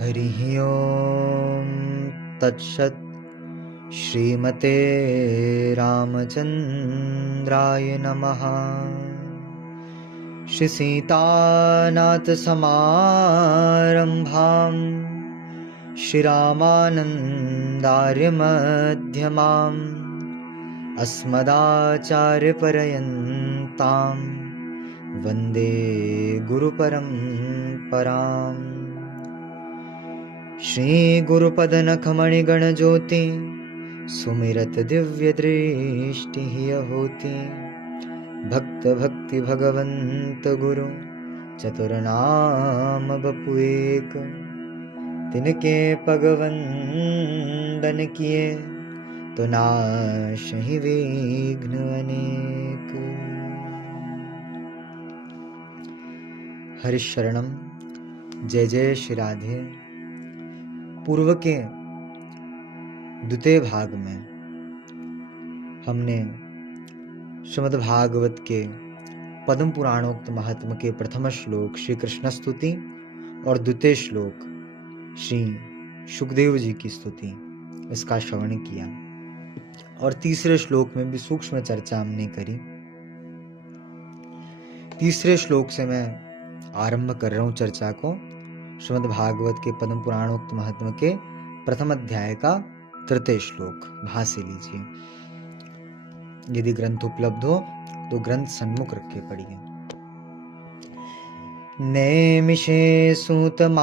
हरिः ओं तत्सत्। श्रीमते रामचन्द्राय नमः। श्री सीतानाथ समारंभां श्री रामानन्दार्य मध्यमाम् अस्मदाचार्यपर्यन्तां वन्दे गुरुपरम्पराम्। श्री गुरुपदनखमणिगणज्योति सुमिरत दिव्य दृष्टि होती। भक्त भक्ति भगवंत गुरु चतुरनाम बपु एक। तिनके पगवंदन किए तो नाशहि विघ्न अनेक। हरिशरणम। जय जय श्री राधे। पूर्व के द्वितीय भाग में हमने श्रीमद् भागवत के पद्म पुराणोक्त महात्म के प्रथम श्लोक श्री कृष्ण स्तुति और द्वितीय श्लोक श्री सुखदेव जी की स्तुति इसका श्रवण किया, और तीसरे श्लोक में भी सूक्ष्म चर्चा हमने करी। तीसरे श्लोक से मैं आरंभ कर रहा हूं चर्चा को। श्रीमद् भागवत के पद्म पुराणोक्त महात्म के प्रथम अध्याय का तृतीय श्लोक भाष्य लीजिए। यदि ग्रंथ उपलब्ध हो तो ग्रंथ सन्मुख रख के पढ़िए। नैमिषे सूतमासीन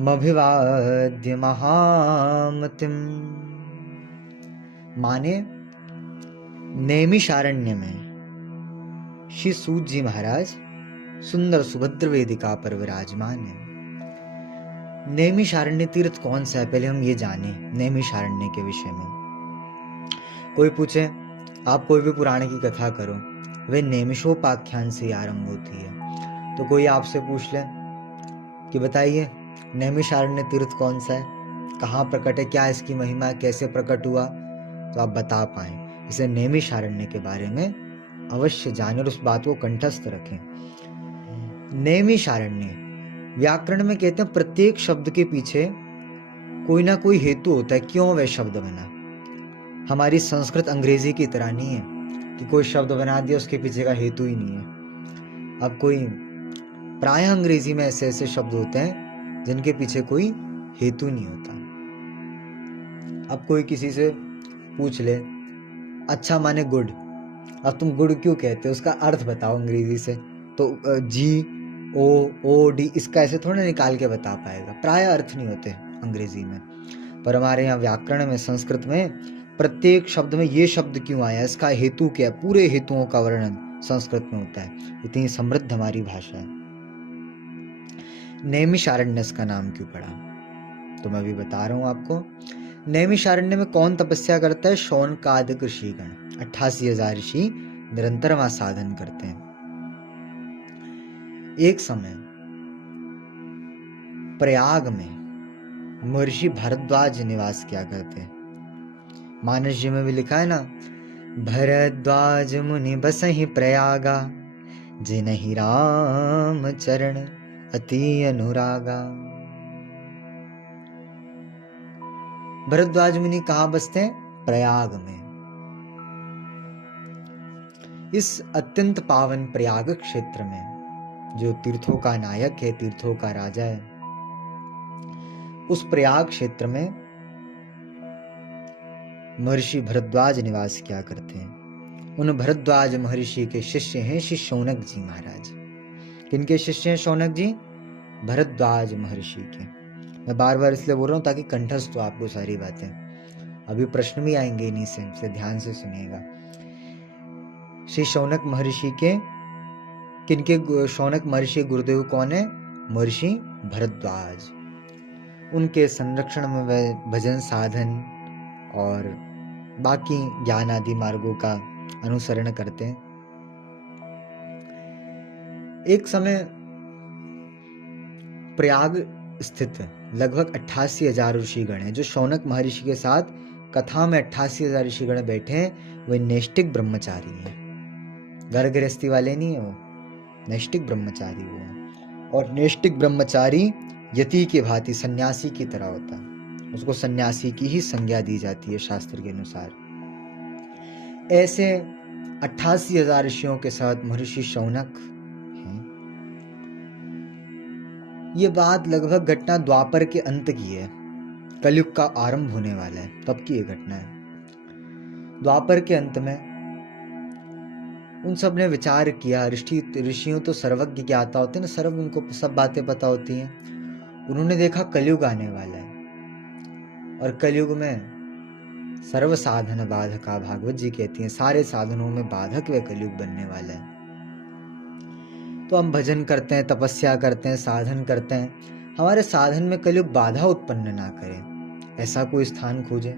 मभिवाद्य महामतिम। माने नैमिषारण्य में श्री सूत जी महाराज सुंदर सुभद्र वेदिका पर विराजमान है। नैमिषारण्य तीर्थ कौन सा है, पहले हम ये जाने नैमिषारण्य के विषय में। कोई पूछे आप कोई भी पुराण की कथा करो, वे नैमिषोपाख्यान से आरंभ होती है। तो कोई आपसे पूछ ले कि बताइए नैमिषारण्य तीर्थ कौन सा है, कहाँ प्रकट है, क्या इसकी महिमा, कैसे प्रकट हुआ, तो आप बता पाए। इसे नैमिषारण्य के बारे में अवश्य जाने और उस बात को कंठस्थ रखें। नैमिषारण्य व्याकरण में कहते हैं प्रत्येक शब्द के पीछे कोई ना कोई हेतु होता है, क्यों वह शब्द बना। हमारी संस्कृत अंग्रेजी की तरह नहीं है कि कोई शब्द बना दिया उसके पीछे का हेतु ही नहीं है। अब कोई प्राय अंग्रेजी में ऐसे ऐसे शब्द होते हैं जिनके पीछे कोई हेतु नहीं होता। अब कोई किसी से पूछ ले अच्छा माने गुड, अब तुम गुड क्यों कहते हो, उसका अर्थ बताओ अंग्रेजी से, तो GOOD इसका ऐसे थोड़ा निकाल के बता पाएगा। प्राय अर्थ नहीं होते अंग्रेजी में, पर हमारे यहाँ व्याकरण में संस्कृत में प्रत्येक शब्द में ये शब्द क्यों आया, इसका हेतु क्या है, पूरे हेतुओं का वर्णन संस्कृत में होता है। इतनी समृद्ध हमारी भाषा है। नैमिषारण्य का नाम क्यों पड़ा, तो मैं अभी बता रहा हूं आपको। नैमिषारण्य में कौन तपस्या करता है, शौनकादिक ऋषिगण 88,000 ऋषि निरंतर वहां साधन करते हैं। एक समय प्रयाग में महर्षि भरद्वाज निवास किया करते हैं। मानस जी में भी लिखा है ना, भरद्वाज मुनि बसहि प्रयागा जिनहि राम चरण अति अनुरागा। भरद्वाज मुनि कहाँ बसते हैं, प्रयाग में। इस अत्यंत पावन प्रयाग क्षेत्र में जो तीर्थों का नायक है, तीर्थों का राजा है, उस प्रयाग क्षेत्र में महर्षि भरद्वाज निवास किया करते हैं। उन भरद्वाज महर्षि के शिष्य हैं श्री शौनक जी महाराज। किनके शिष्य हैं शौनक जी, भरद्वाज महर्षि के। मैं बार बार इसलिए बोल रहा हूं ताकि कंठस्थ हो आपको सारी बातें। अभी प्रश्न भी आएंगे इन्हीं से ध्यान से सुनिएगा। श्री शौनक महर्षि के, किनके शौनक महर्षि गुरुदेव कौन है, महर्षि भरद्वाज। उनके संरक्षण में वे भजन साधन और बाकी ज्ञान आदि मार्गों का अनुसरण करते हैं। एक समय प्रयाग स्थित लगभग 88,000 ऋषिगण हैं जो शौनक महर्षि के साथ कथा में 88,000 ऋषिगण बैठे हैं। वे नैष्टिक ब्रह्मचारी हैं, घर गृहस्थी वाले नहीं है, वो नैष्टिक ब्रह्मचारी वो हैं। और नैष्टिक ब्रह्मचारी यति के भांति सन्यासी की तरह होता है, उसको सन्यासी की ही संज्ञा दी जाती है शास्त्र के अनुसार। ऐसे 88,000 ऋषियों के साथ महर्षि शौनक हैं। ये बात लगभग घटना द्वापर के अंत की है, कलयुग का आरंभ होने वाला है तब की ये घटना है। द्वापर के अंत में उन सब ने विचार किया, ऋषियों तो सर्वज्ञ ज्ञाता होते हैं ना, सर्व उनको सब बातें पता होती हैं। उन्होंने देखा कलयुग आने वाला है और कलयुग में सर्व साधन बाधका, भागवत जी कहती हैं सारे साधनों में बाधक वह कलयुग बनने वाला है। तो हम भजन करते हैं, तपस्या करते हैं, साधन करते हैं, हमारे साधन में कलयुग बाधा उत्पन्न ना करे, ऐसा कोई स्थान खोजें।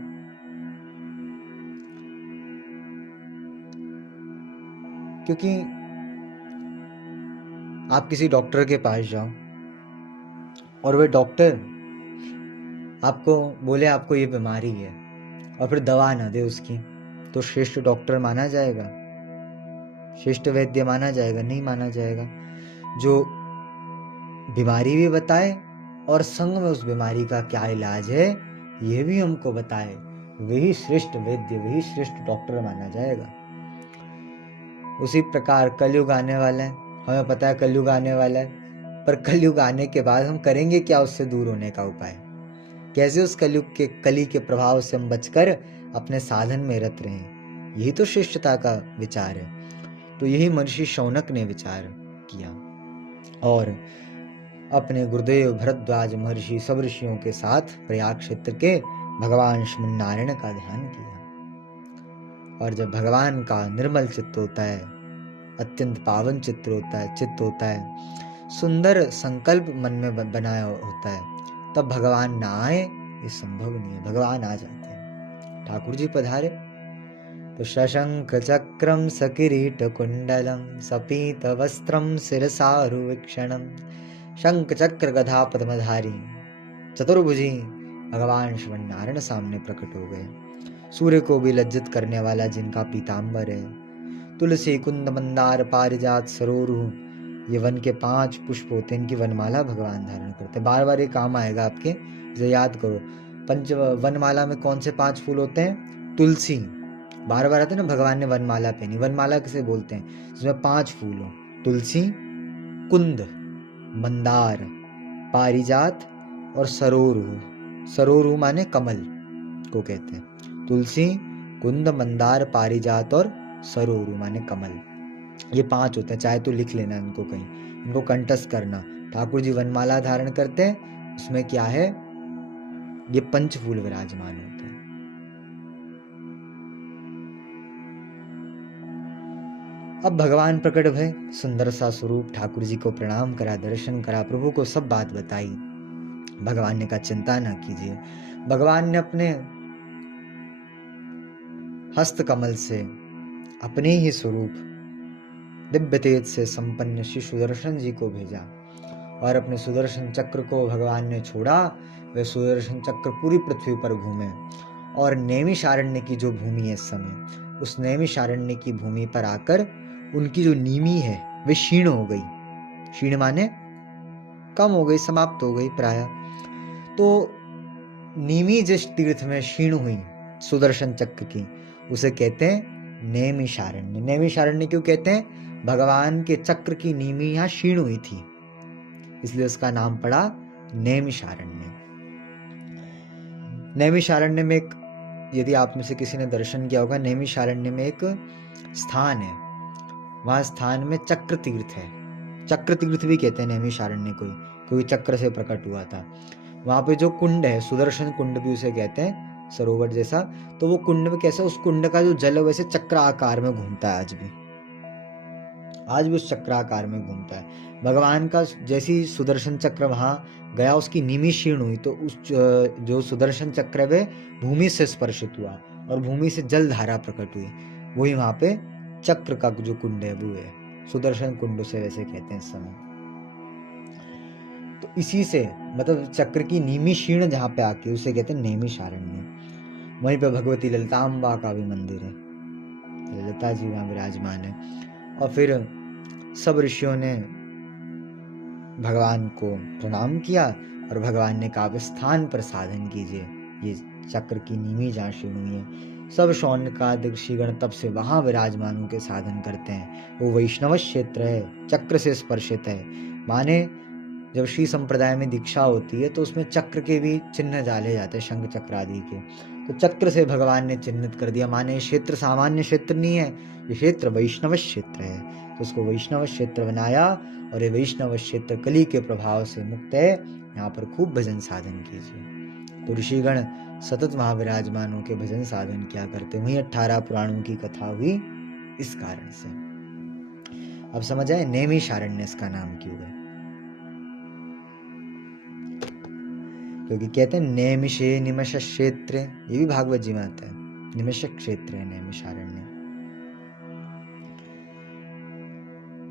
क्योंकि आप किसी डॉक्टर के पास जाओ और वह डॉक्टर आपको बोले आपको ये बीमारी है और फिर दवा ना दे उसकी, तो श्रेष्ठ डॉक्टर माना जाएगा? श्रेष्ठ वैद्य माना जाएगा? नहीं माना जाएगा। जो बीमारी भी बताए और संग में उस बीमारी का क्या इलाज है ये भी हमको बताए, वही श्रेष्ठ वैद्य, वही श्रेष्ठ डॉक्टर माना जाएगा। उसी प्रकार कलयुग आने वाला है, हमें पता है कलयुग आने वाला है, पर कलयुग आने के बाद हम करेंगे क्या उससे दूर होने का उपाय? कैसे उस कलयुग के कली के प्रभाव से हम बचकर अपने साधन में रत रहें? यही तो श्रेष्ठता का विचार है। तो यही महर्षि शौनक ने विचार किया और अपने गुरुदेव भरद्वाज महर्षि सब ऋषियों के साथ प्रयाग क्षेत्र के भगवान श्रीमन्नारायण का ध्यान किया। और जब भगवान का निर्मल चित्त होता है, अत्यंत पावन चित्त होता है, सुंदर संकल्प मन में बनाया होता है, तब भगवान ना आए ये संभव नहीं है। भगवान आ जाते हैं। ठाकुर जी पधारे तो शशंख चक्रम सकिरीट कुंडलम सपीत वस्त्रम शिरसारुवीक्षणम शंख चक्र गधा पद्मधारी चतुर्भुजी भगवान श्रीमन्नारायण सामने प्रकट हो गए। सूर्य को भी लज्जित करने वाला जिनका पीताम्बर है, तुलसी कुंद मंदार पारिजात सरोरु, ये वन के 5 पुष्प होते हैं, इनकी वनमाला भगवान धारण करते हैं। बार बार ये काम आएगा आपके, इसे याद करो। पंच वनमाला में कौन से 5 फूल होते हैं? तुलसी, बार बार आते हैं ना, भगवान ने वनमाला पहनी। वनमाला किसे बोलते हैं? जिसमें 5 फूल हो, तुलसी, कुंद, मंदार, पारिजात और सरोरु। सरोरु माने कमल को कहते हैं। तुलसी, कुंद, मंदार, पारिजात और सरोरु माने कमल। ये 5 होते हैं, चाहे तो लिख लेना इनको कहीं, इनको कंठस्थ करना। ठाकुर जी वनमाला धारण करते हैं, उसमें क्या है? ये 5 फूल विराजमान होते हैं। अब भगवान प्रकट भय, सुंदर सा स्वरूप, ठाकुर जी को प्रणाम करा, दर्शन करा, प्रभु को सब बात बताई। भगवान ने कहा चिंता ना कीजिए। भगवान ने अपने हस्त कमल से अपने ही स्वरूप दिव्य तेज से संपन्न श्री सुदर्शन जी को भेजा और अपने सुदर्शन चक्र को भगवान ने छोड़ा। वह सुदर्शन चक्र पूरी पृथ्वी पर घूमे और नैमिषारण्य की जो भूमि है इस समय, उस नैमिषारण्य की भूमि पर आकर उनकी जो नीमी है वे क्षीण हो गई। क्षीण माने कम हो गई, समाप्त हो गई प्राय। तो नीमी जिस तीर्थ में क्षीण हुई सुदर्शन चक्र की, उसे कहते हैं नैमिषारण्य। नैमिषारण्य क्यों कहते हैं? भगवान के चक्र की नीमी यहाँ क्षीण हुई थी, इसलिए उसका नाम पड़ा नैमिषारण्य। नैमिषारण्य में एक, यदि आप में से किसी ने दर्शन किया होगा, नैमिषारण्य में एक स्थान है, वहां स्थान में चक्र तीर्थ है। चक्र तीर्थ भी कहते हैं नैमिषारण्य को, कोई चक्र से प्रकट हुआ था। वहां पे जो कुंड है, सुदर्शन कुंड भी उसे कहते हैं, सरोवर जैसा। तो वो कुंड में कैसे, उस कुंड का जो जल है वैसे चक्र आकार में घूमता है, आज भी उस चक्राकार में घूमता है। भगवान का जैसी सुदर्शन चक्र वहां गया, उसकी नीमी क्षीण हुई, तो उस जो सुदर्शन चक्र वे भूमि से स्पर्शित हुआ और भूमि से जल धारा प्रकट हुई। वही वहां पे चक्र का जो कुंड है वो है, सुदर्शन कुंड से वैसे कहते हैं इस समय। तो इसी से मतलब चक्र की नीमी क्षीण जहाँ पे आके उसे कहते हैं नैमिषारण्य। वहीं पे भगवती ललिताम्बा का भी मंदिर है, ललिता जी वहां विराजमान है। और फिर सब ऋषियों ने भगवान को प्रणाम किया और भगवान ने कहा आप स्थान पर साधन कीजिए, ये चक्र की नीमी जहाँ शीर्ण हुई है। सब शौनकादिक ऋषिगण तब से वहाँ विराजमान होकर साधन करते हैं। वो वैष्णव क्षेत्र है, चक्र से स्पर्शित है। माने जब श्री संप्रदाय में दीक्षा होती है तो उसमें चक्र के भी चिन्ह डाले जाते हैं, शंख चक्र आदि के। तो चक्र से भगवान ने चिन्हित कर दिया। माने ये क्षेत्र सामान्य क्षेत्र नहीं है, ये क्षेत्र वैष्णव क्षेत्र है, तो उसको वैष्णव क्षेत्र बनाया। और ये वैष्णव क्षेत्र कली के प्रभाव से मुक्त है, यहाँ पर खूब भजन साधन कीजिए। तो ऋषिगण सतत वहाँ विराजमान होकर भजन साधन किया करते। वहीं 18 पुराणों की कथा हुई इस कारण से। अब समझ आए नैमिषारण्य इसका नाम क्यों है? क्योंकि कहते हैं नैमिषे निमष क्षेत्र, ये भी भागवत जी में आता है, निमिष क्षेत्र है नैमिषारण्य।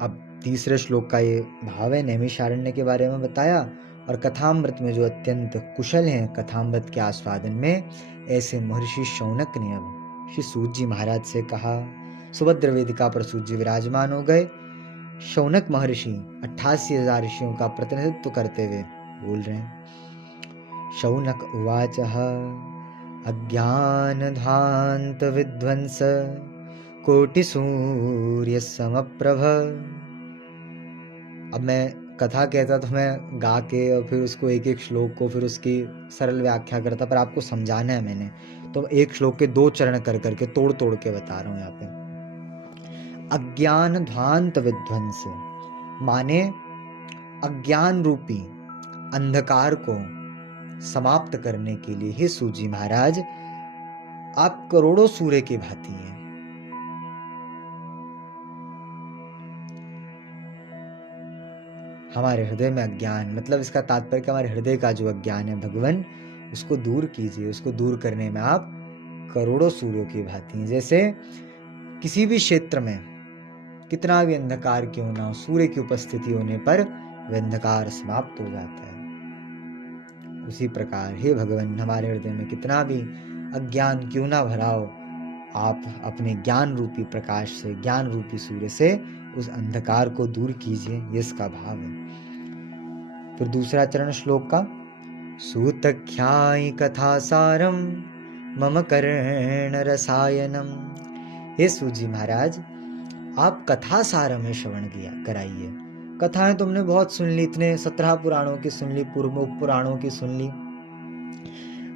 अब तीसरे श्लोक का ये भाव है, नैमिषारण्य के बारे में बताया। और कथामृत में जो अत्यंत कुशल हैं कथामृत के आस्वादन में, ऐसे महर्षि शौनक ने अब श्री सूत जी महाराज से कहा। सुभद्र वेदिका पर सूत जी विराजमान हो गए। शौनक महर्षि 88,000 ऋषियों का प्रतिनिधित्व करते हुए बोल रहे हैं। शौनक उवाच अज्ञानध्वान्त विध्वंस कोटि सूर्य समप्रभ। अब मैं कथा कहता तो मैं गा के और फिर उसको एक एक श्लोक को फिर उसकी सरल व्याख्या करता, पर आपको समझाना है मैंने, तो एक श्लोक के 2 चरण कर करके तोड़ तोड़ के बता रहा हूं यहाँ पे। अज्ञान ध्वांत विध्वंस माने अज्ञान रूपी अंधकार को समाप्त करने के लिए हे सूत जी महाराज आप करोड़ों सूर्य की भांति हैं। हमारे हृदय में अज्ञान, मतलब इसका तात्पर्य कि हमारे हृदय का जो अज्ञान है भगवान उसको दूर कीजिए। उसको दूर करने में आप करोड़ों सूर्यों की भांति हैं। जैसे किसी भी क्षेत्र में कितना भी अंधकार क्यों ना हो, सूर्य की उपस्थिति होने पर वह अंधकार समाप्त हो जाता है। उसी प्रकार हे भगवान हमारे हृदय में कितना भी अज्ञान क्यों ना भरा हो, आप अपने ज्ञान रूपी प्रकाश से, ज्ञान रूपी सूर्य से उस अंधकार को दूर कीजिए, ये इसका भाव है। फिर दूसरा चरण श्लोक का, सूतख्याय कथा सारम मम कर्ण रसायनम। हे सूत जी महाराज आप कथा सार में श्रवण किया कराइए। कथाएं तुमने बहुत सुन ली, इतने 17 पुराणों की सुन ली, पूर्व पुराणों की सुन ली,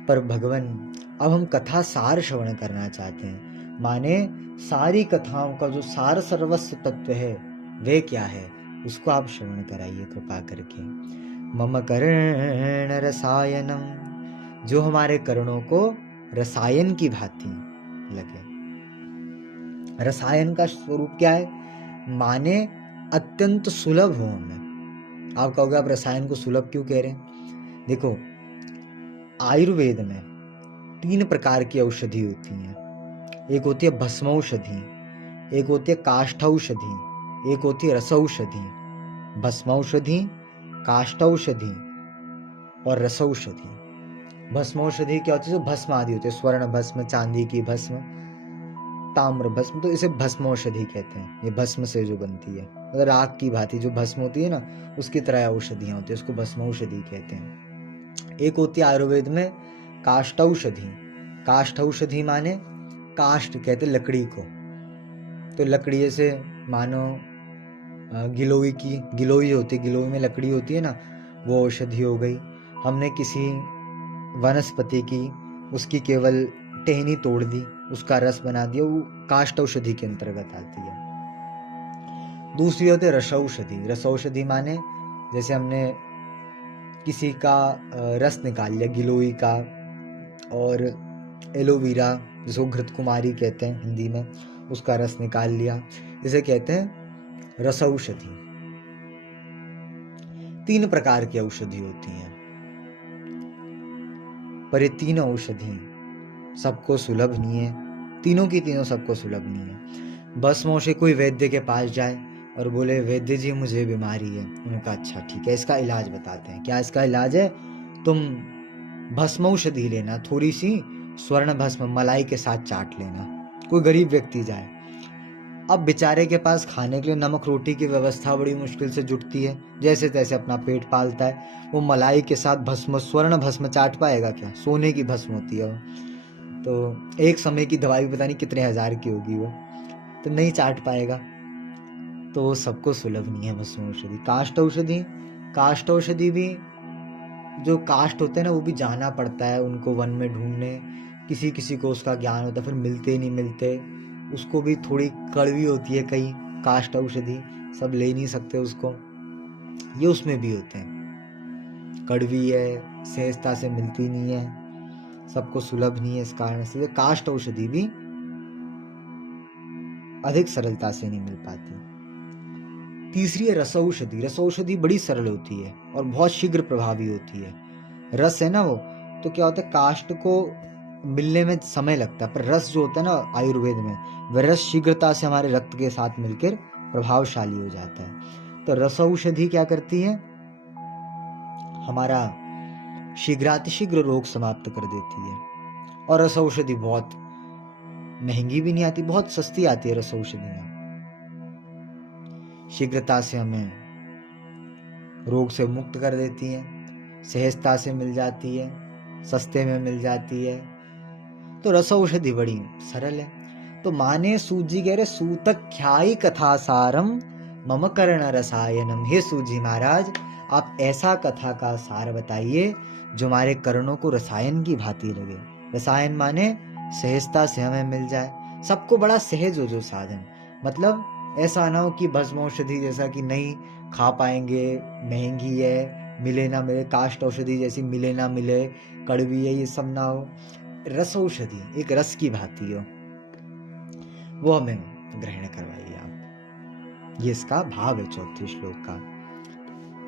पर भगवान अब हम कथा सार श्रवण करना चाहते हैं। माने सारी कथाओं का जो सार सर्वस्व तत्व है वे क्या है, उसको आप श्रवण कराइए कृपा करके। मम कर्ण रसायनम, जो हमारे कर्णों को रसायन की भांति लगे। रसायन का स्वरूप क्या है? माने अत्यंत सुलभ हो हमें। आप कहोगे आप रसायन को सुलभ क्यों कह रहे हैं? देखो आयुर्वेद में 3 प्रकार की औषधि होती हैं। एक होती है भस्मौषधि, एक होती है काष्ठौषधि, एक होती है रसौषधि। भस्मौषधि, काष्ठौषधि और रसौषधि। भस्मौषधि क्या होती है? जो भस्म आदि होते हैं, स्वर्ण भस्म, चांदी की भस्म, ताम्र भस्म, तो इसे भस्मौषधि कहते हैं। ये भस्म से जो बनती है, मतलब राख की भांति जो भस्म होती है ना, उसकी तरह औषधियां होती है, उसको भस्मौषधि कहते हैं। एक होती है आयुर्वेद में काष्ठौषधि। काष्ठौषधि माने काष्ठ कहते लकड़ी को, तो लकड़ी से मानो गिलोई की, गिलोई होती है, गिलोई में लकड़ी होती है ना, वो औषधि हो गई। हमने किसी वनस्पति की उसकी केवल टहनी तोड़ दी, उसका रस बना दिया, वो काष्ठ औषधि के अंतर्गत आती है। दूसरी होती है रसौषधि। रसौषधि माने जैसे हमने किसी का रस निकाल लिया गिलोई का, और एलोवेरा जिसको घृत कुमारी कहते हैं हिंदी में, उसका रस निकाल लिया, इसे कहते हैं रसौषधि। 3 प्रकार की औषधि होती हैं, पर ये 3 औषधि सबको सुलभ नहीं है। तीनों की तीनों सबको सुलभ नहीं है। भस्मों से कोई वैद्य के पास जाए और बोले वैद्य जी मुझे बीमारी है, उन्होंने कहा अच्छा ठीक है इसका इलाज बताते हैं। क्या इसका इलाज है? तुम भस्मौषधि लेना, थोड़ी सी स्वर्ण भस्म मलाई के साथ चाट लेना। कोई गरीब व्यक्ति जाए, अब बेचारे के पास खाने के लिए नमक रोटी की व्यवस्था बड़ी मुश्किल से जुटती है, जैसे तैसे अपना पेट पालता है। वो मलाई के साथ भस्म, स्वर्ण भस्म चाट पाएगा क्या? सोने की भस्म होती है वो, तो एक समय की दवाई पता नहीं कितने हजार की होगी वो, तो नहीं चाट पाएगा। तो सबको सुलभ नहीं है भस्म औषधि। काष्ठ औषधि, काष्ठ औषधि भी, जो काष्ठ होते हैं ना, वो भी जाना पड़ता है उनको वन में ढूंढने। किसी किसी को उसका ज्ञान होता है, फिर मिलते नहीं मिलते। उसको भी थोड़ी कड़वी होती है कई काष्ठ औषधि, सब ले नहीं सकते उसको। ये उसमें भी होते हैं, कड़वी है, सहजता से मिलती नहीं है, सबको सुलभ नहीं है। इस कारण से काष्ठ औषधि भी अधिक सरलता से नहीं मिल पाती। तीसरी है रस औषधि। रस औषधि बड़ी सरल होती है और बहुत शीघ्र प्रभावी होती है। रस है ना वो, तो क्या होता है, काष्ठ को मिलने में समय लगता है, पर रस जो होता है ना आयुर्वेद में, वह रस शीघ्रता से हमारे रक्त के साथ मिलकर प्रभावशाली हो जाता है। तो रस औषधि क्या करती है, हमारा शीघ्रातिशीघ्र रोग समाप्त कर देती है। और रस औषधि बहुत महंगी भी नहीं आती, बहुत सस्ती आती है रस औषधियां। शीघ्रता से हमें रोग से मुक्त कर देती हैं, सहजता से मिल जाती है, सस्ते में मिल जाती है। तो रस औषधि बड़ी सरल है। तो माने सूजी कह रहे, सूतक ख्याई कथा सारम मम कर्ण रसायनम। हे सूजी महाराज, आप ऐसा कथा का सार बताइए जो हमारे कर्णों को रसायन की भांति लगे। रसायन माने सहजता से हमें मिल जाए, सबको बड़ा सहज हो जो साधन। मतलब ऐसा ना हो कि भस्म औषधि जैसा कि नहीं खा पाएंगे, महंगी है, मिले ना मिले, काष्ठ औषधि जैसी मिले ना मिले, कड़वी है, ये सब ना हो। रस औषधि एक रस की भांति हो, वो हमें ग्रहण करवाइए आप। ये इसका भाव है चौथे श्लोक का।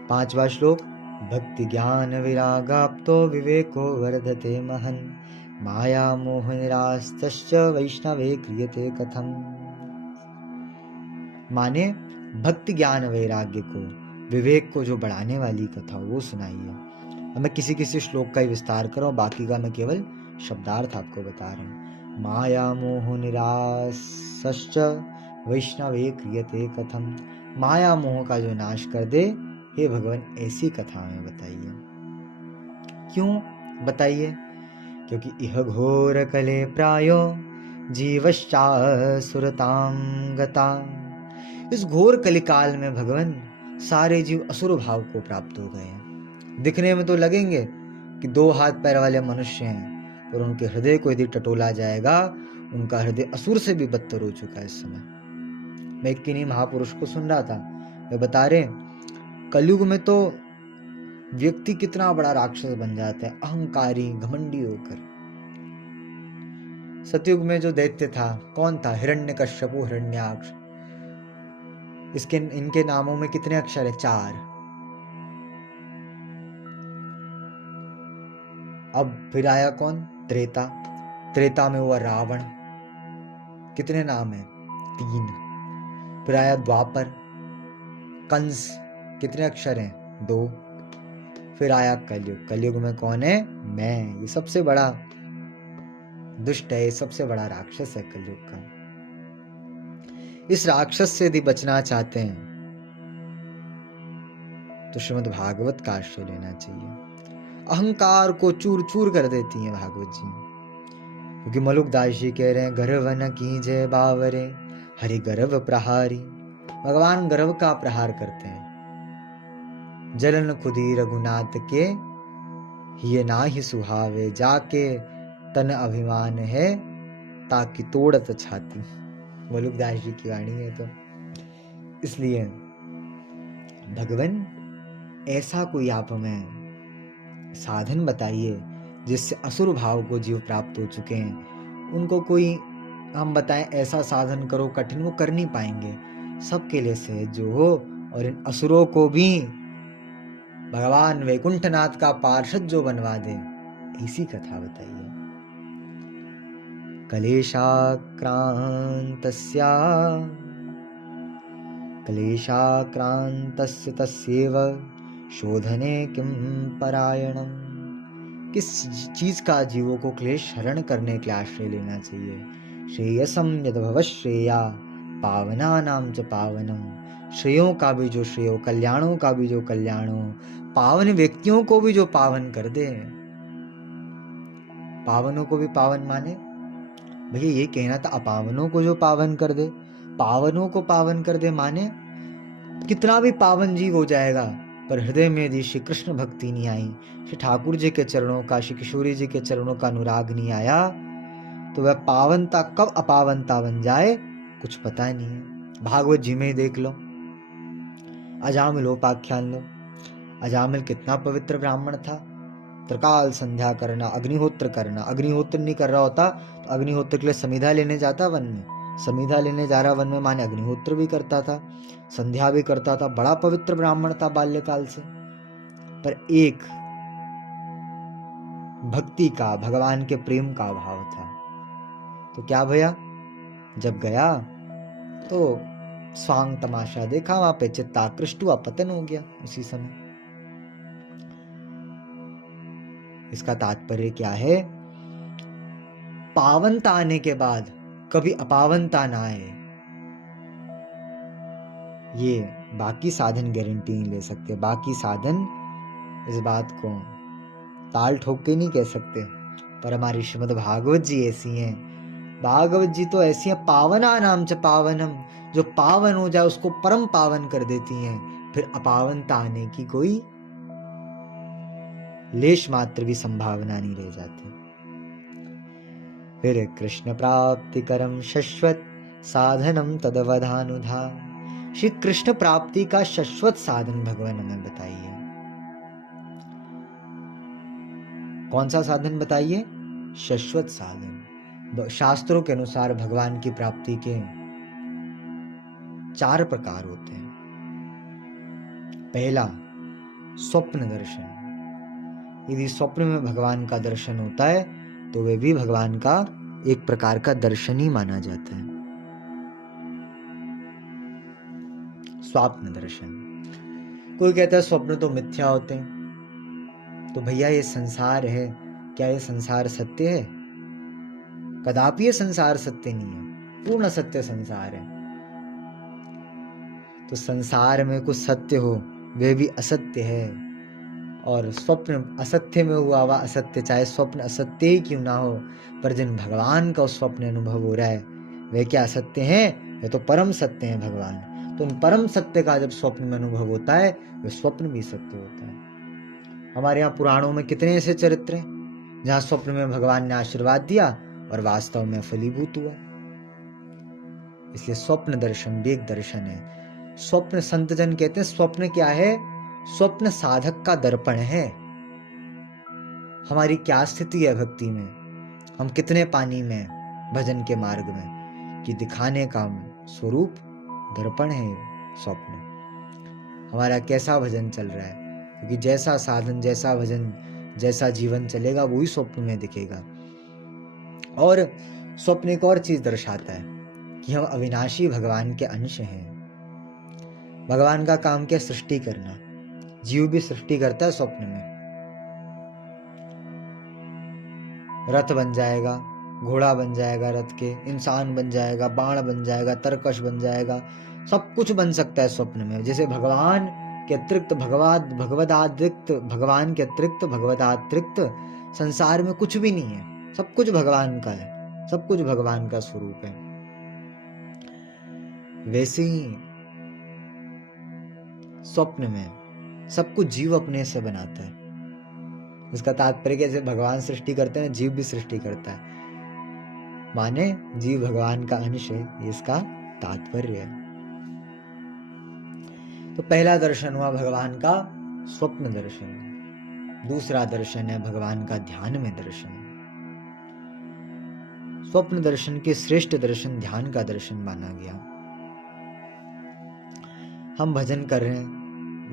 पांचवा श्लोक, भक्ति ज्ञान विरागाप्तो विवेको वर्धते महन् माया मोह निरास्तश्च वैष्णवे क्रियते कथम। माने भक्ति ज्ञान वैराग्य को, विवेक को जो बढ़ाने वाली कथा वो सुनाइए। अब मैं किसी किसी श्लोक का ही विस्तार कर रहा हूं, बाकी का मैं केवल शब्दार्थ आपको बता रहा हूं। माया मोह निरासश्च वैष्णवे क्रियते कथम। माया मोह का जो नाश कर दे, हे भगवान ऐसी कथा हमें बताइए। क्यों बताइए? क्योंकि इह घोर कले प्रायो जीवश्चा सुरताम गता। इस घोर कलिकाल में भगवान सारे जीव असुर भाव को प्राप्त हो गए हैं। दिखने में तो लगेंगे कि 2 हाथ पैर वाले मनुष्य हैं, पर उनके हृदय को यदि टटोला जाएगा, उनका हृदय असुर से भी बदतर हो चुका है इस समय। मैं एक किन्हीं महापुरुष को सुन रहा था, वे बता रहे कलयुग में तो व्यक्ति कितना बड़ा राक्षस बन जाता है, अहंकारी घमंडी होकर। सतयुग में जो दैत्य था, कौन था? हिरण्यकश्यपु, हिरण्याक्ष। इनके नामों में कितने अक्षर है? 4। अब फिर आया कौन? त्रेता। त्रेता में हुआ रावण, कितने नाम है? 3। फिर आया द्वापर, कंस, कितने अक्षर हैं? 2। फिर आया कलयुग। कलयुग में कौन है? मैं। ये सबसे बड़ा दुष्ट है, सबसे बड़ा राक्षस है कलयुग का। इस राक्षस से यदि बचना चाहते हैं तो श्रीमद् भागवत का आश्रय लेना चाहिए। अहंकार को चूर चूर कर देती हैं भागवत जी, क्योंकि मलुकदास जी कह रहे हैं, गर्व न कीजे बावरे हरि गर्व प्रहारी। भगवान गर्व का प्रहार करते हैं। जलन खुदी रघुनाथ के ये ना ही सुहावे, जाके तन अभिमान है ताकि तोड़त छाती। मलुकदास जी की वाणी है। तो इसलिए भगवान ऐसा कोई आप हमें साधन बताइए जिससे असुर भाव को जीव प्राप्त हो चुके हैं, उनको कोई हम बताएं ऐसा साधन करो, कठिन वो कर नहीं पाएंगे, सबके लिए सहज जो हो, और इन असुरों को भी भगवान वैकुंठनाथ का पार्षद जो बनवा दे, ऐसी कथा बताइए। क्लेशाक्रांतस्य तस्यैव शोधने किं परायणम्। किस चीज का जीवों को क्लेश हरण करने के लिए आश्रय लेना चाहिए? श्रेयसम यद भव श्रेया पावनानां च पावनम, श्रेयों का भी जो श्रेयो, कल्याणों का भी जो कल्याणों, पावन व्यक्तियों को भी जो पावन कर दे। पावनों को भी पावन माने भैया ये कहना था, अपावनों को जो पावन कर दे, पावनों को पावन कर दे माने कितना भी पावन जीव हो जाएगा, पर हृदय में यदि श्री कृष्ण भक्ति नहीं आई, श्री ठाकुर जी के चरणों का, श्री किशोरी जी के चरणों का अनुराग नहीं आया, तो वह पावनता कब अपावनता बन जाए कुछ पता ही नहीं है। भागवत जी में ही देख लो, अजामिलोपाख्यान लो। अजामिल कितना पवित्र ब्राह्मण था, त्रिकाल संध्या करना, अग्निहोत्र करना। अग्निहोत्र नहीं कर रहा होता तो अग्निहोत्र के लिए समिधा लेने जाता वन में, समिधा लेने जा रहा वन में माने अग्निहोत्र भी करता था, संध्या भी करता था, बड़ा पवित्र ब्राह्मण था बाल्यकाल से। पर एक भक्ति का, भगवान के प्रेम का अभाव था। तो क्या भैया, जब गया तो स्वांग तमाशा देखा, वहां पे चित्ताकृष्ट हुआ, पतन हो गया उसी समय। इसका तात्पर्य क्या है, पावनता आने के बाद कभी अपावनता ना आए, ये बाकी साधन गारंटी नहीं ले सकते। बाकी साधन इस बात को ताल ठोक के नहीं कह सकते, पर हमारी श्रीमद् भागवत जी ऐसी हैं। भागवत जी तो ऐसी हैं, पावना नाम च पावनम, जो पावन हो जाए उसको परम पावन कर देती हैं, फिर अपावनता आने की कोई लेश मात्र भी संभावना नहीं रह जाती। फिर कृष्ण प्राप्ति करम शाश्वत साधनम तदवधानुधा, श्री कृष्ण प्राप्ति का शाश्वत साधन भगवान हमें बताइए। कौन सा साधन बताइए? शाश्वत साधन। शास्त्रों के अनुसार भगवान की प्राप्ति के 4 प्रकार होते हैं। पहला, स्वप्न दर्शन। यदि स्वप्न में भगवान का दर्शन होता है तो वे भी भगवान का एक प्रकार का दर्शन ही माना जाता है। स्वप्न दर्शन। कोई कहता है स्वप्न तो मिथ्या होते हैं, तो भैया ये संसार है, क्या ये संसार सत्य है? कदापि ये संसार सत्य नहीं है, पूर्ण सत्य संसार है। तो संसार में कुछ सत्य हो वे भी असत्य है, और स्वप्न असत्य में हुआ हुआ असत्य, चाहे स्वप्न असत्य ही क्यों ना हो, पर जिन भगवान का उस स्वप्न अनुभव हो रहा है वे क्या असत्य हैं? वे तो परम सत्य हैं भगवान। तो उन परम सत्य का जब स्वप्न में अनुभव होता है, वे स्वप्न भी सत्य होता है। हमारे यहाँ पुराणों में कितने ऐसे चरित्र हैं जहाँ स्वप्न में भगवान ने आशीर्वाद दिया और वास्तव में फलीभूत हुआ। इसलिए स्वप्न दर्शन भी एक दर्शन है। स्वप्न, संत जन कहते हैं स्वप्न क्या है? स्वप्न साधक का दर्पण है। हमारी क्या स्थिति है भक्ति में, हम कितने पानी में भजन के मार्ग में, कि दिखाने का स्वरूप दर्पण है स्वप्न। हमारा कैसा भजन चल रहा है, क्योंकि जैसा साधन, जैसा भजन, जैसा जीवन चलेगा वही स्वप्न में दिखेगा। और स्वप्न एक और चीज दर्शाता है कि हम अविनाशी भगवान के अंश हैं। भगवान का काम क्या? सृष्टि करना। जीव भी सृष्टि करता है स्वप्न में। रथ बन जाएगा, घोड़ा बन जाएगा रथ के, इंसान बन जाएगा, बाण बन जाएगा, तरकश बन जाएगा, सब कुछ बन सकता है स्वप्न में। जैसे भगवान के अतिरिक्त भगवान के अतिरिक्त भगवदातिरिक्त संसार में कुछ भी नहीं है, सब कुछ भगवान का है, सब कुछ भगवान का स्वरूप है। वैसे ही स्वप्न में सब कुछ जीव अपने से बनाता है। उसका तात्पर्य कैसे? भगवान सृष्टि करते हैं, जीव भी सृष्टि करता है, माने जीव भगवान का अंश है, इसका तात्पर्य है। तो पहला दर्शन हुआ भगवान का स्वप्न दर्शन। दूसरा दर्शन है भगवान का ध्यान में दर्शन। स्वप्न दर्शन के श्रेष्ठ दर्शन ध्यान का दर्शन माना गया। हम भजन कर रहे हैं,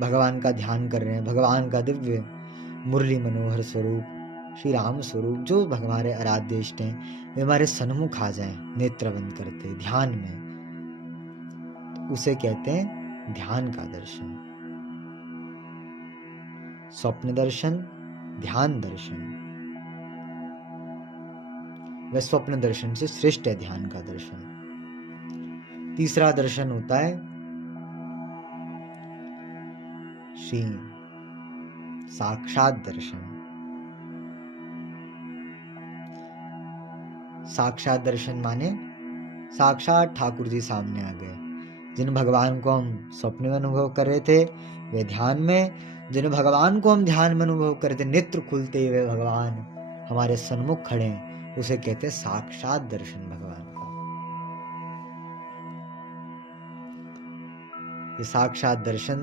भगवान का ध्यान कर रहे हैं, भगवान का दिव्य मुरली मनोहर स्वरूप, श्री राम स्वरूप, जो हमारे आराध्य इष्ट हैं, वे हमारे सन्मुख आ जाएं नेत्र बंद करते ध्यान में, तो उसे कहते हैं ध्यान का दर्शन। स्वप्न दर्शन, ध्यान दर्शन। वह स्वप्न दर्शन से श्रेष्ठ है ध्यान का दर्शन। तीसरा दर्शन होता है श्री साक्षात दर्शन। साक्षात दर्शन माने साक्षात ठाकुर जी सामने आ गए। जिन भगवान को हम स्वप्न में अनुभव कर रहे थे वे ध्यान में, जिन भगवान को हम ध्यान में अनुभव कर रहे थे नेत्र खुलते हुए भगवान हमारे सन्मुख खड़े हैं, उसे कहते हैं साक्षात दर्शन भगवान का। ये साक्षात दर्शन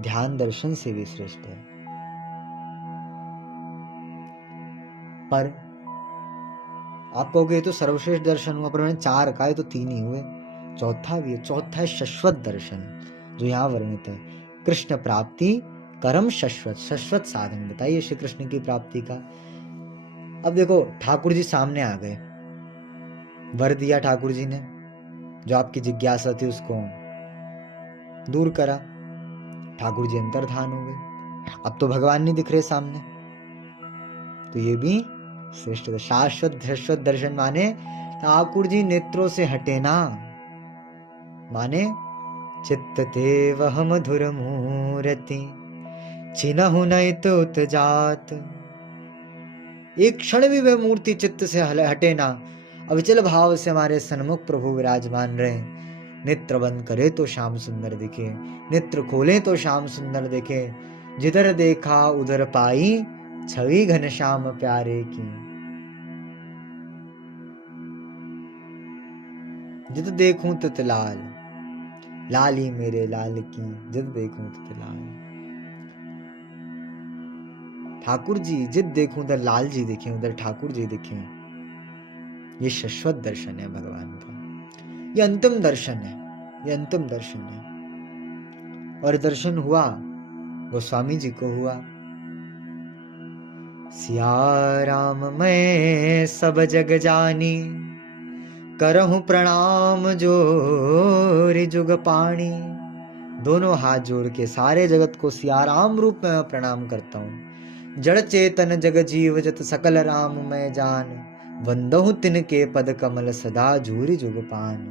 ध्यान दर्शन से भी श्रेष्ठ है। पर आप कहोगे ये तो सर्वश्रेष्ठ दर्शन हुआ, पर मैंने 4 कहा, तो 3 ही हुए, चौथा भी है। चौथा है शाश्वत दर्शन, जो यहाँ वर्णित है। कृष्ण प्राप्ति करम शाश्वत, शाश्वत साधन बताइए श्री कृष्ण की प्राप्ति का। अब देखो ठाकुर जी सामने आ गए, वर दिया ठाकुर जी ने, जो आपकी जिज्ञासा थी उसको दूर करा, ठाकुर जी अंतर्धान हो गए। अब तो भगवान नहीं दिख रहे सामने, तो ये भी श्रेष्ठ। शाश्वत दर्शन माने ठाकुर जी नेत्रों से हटे ना, माने चित्त ते वह मधुर मूर्ति छिनहु नैतुत जात। एक क्षण भी वह मूर्ति चित्त से हटे ना, अविचल भाव से हमारे सन्मुख प्रभु विराजमान रहे। नेत्र बंद करे तो श्याम सुंदर दिखे, नेत्र खोले तो श्याम सुंदर दिखे। जिधर देखा उधर पाई छवि घनश्याम प्यारे की। जित देखूं तित लाल, लाली मेरे लाल की, जित देखूं तित लाल। ठाकुर जी जित देखूं उधर लाल जी दिखे, उधर ठाकुर जी दिखे। ये शाश्वत दर्शन है भगवान का, ये अंतिम दर्शन है, ये अंतिम दर्शन है। और दर्शन हुआ गोस्वामी जी को हुआ। सिया राम मैं सब जग जानी, करहूं प्रणाम जोरि जुग पाणी। दोनों हाथ जोड़ के सारे जगत को सिया राम रूप में मैं प्रणाम करता हूँ। जड़ चेतन जग जीव जत सकल राम मैं जान, वंदहु तिनके पद कमल सदा झूरि जुग पान।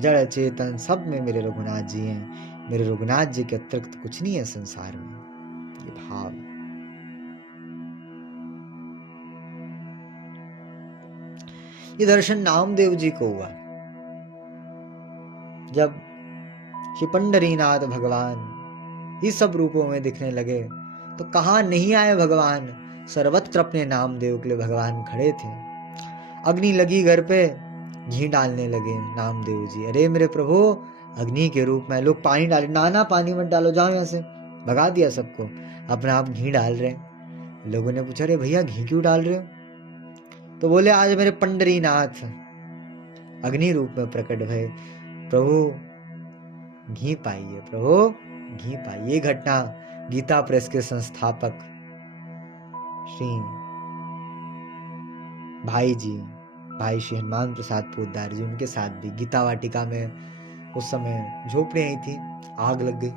जड़ चेतन सब में मेरे रघुनाथ जी हैं, मेरे रघुनाथ जी के अतिरिक्त कुछ नहीं है संसार में। ये भाव, ये दर्शन नामदेव जी को हुआ जब श्री पंडरीनाथ भगवान इस सब रूपों में दिखने लगे। तो कहाँ नहीं आए भगवान, सर्वत्र अपने नामदेव के लिए भगवान खड़े थे। अग्नि लगी घर पे, घी डालने लगे नामदेव जी। अरे मेरे प्रभु, अग्नि के रूप में लोग पानी डाले, ना पानी मत डालो, जाओ यहाँ से, भगा दिया सबको, अपने आप घी डाल रहे। लोगों ने पूछा अरे भैया घी क्यों डाल रहे हो? तो बोले आज मेरे पंडरीनाथ अग्नि रूप में प्रकट भय, प्रभु घी पाइए, प्रभु घी पाइए। ये घटना गीता प्रेस के संस्थापक श्री भाई श्री हनुमान प्रसाद पोद्दार जी, उनके साथ भी गीता वाटिका में उस समय झोपड़ियां ही थी, आग लग गई।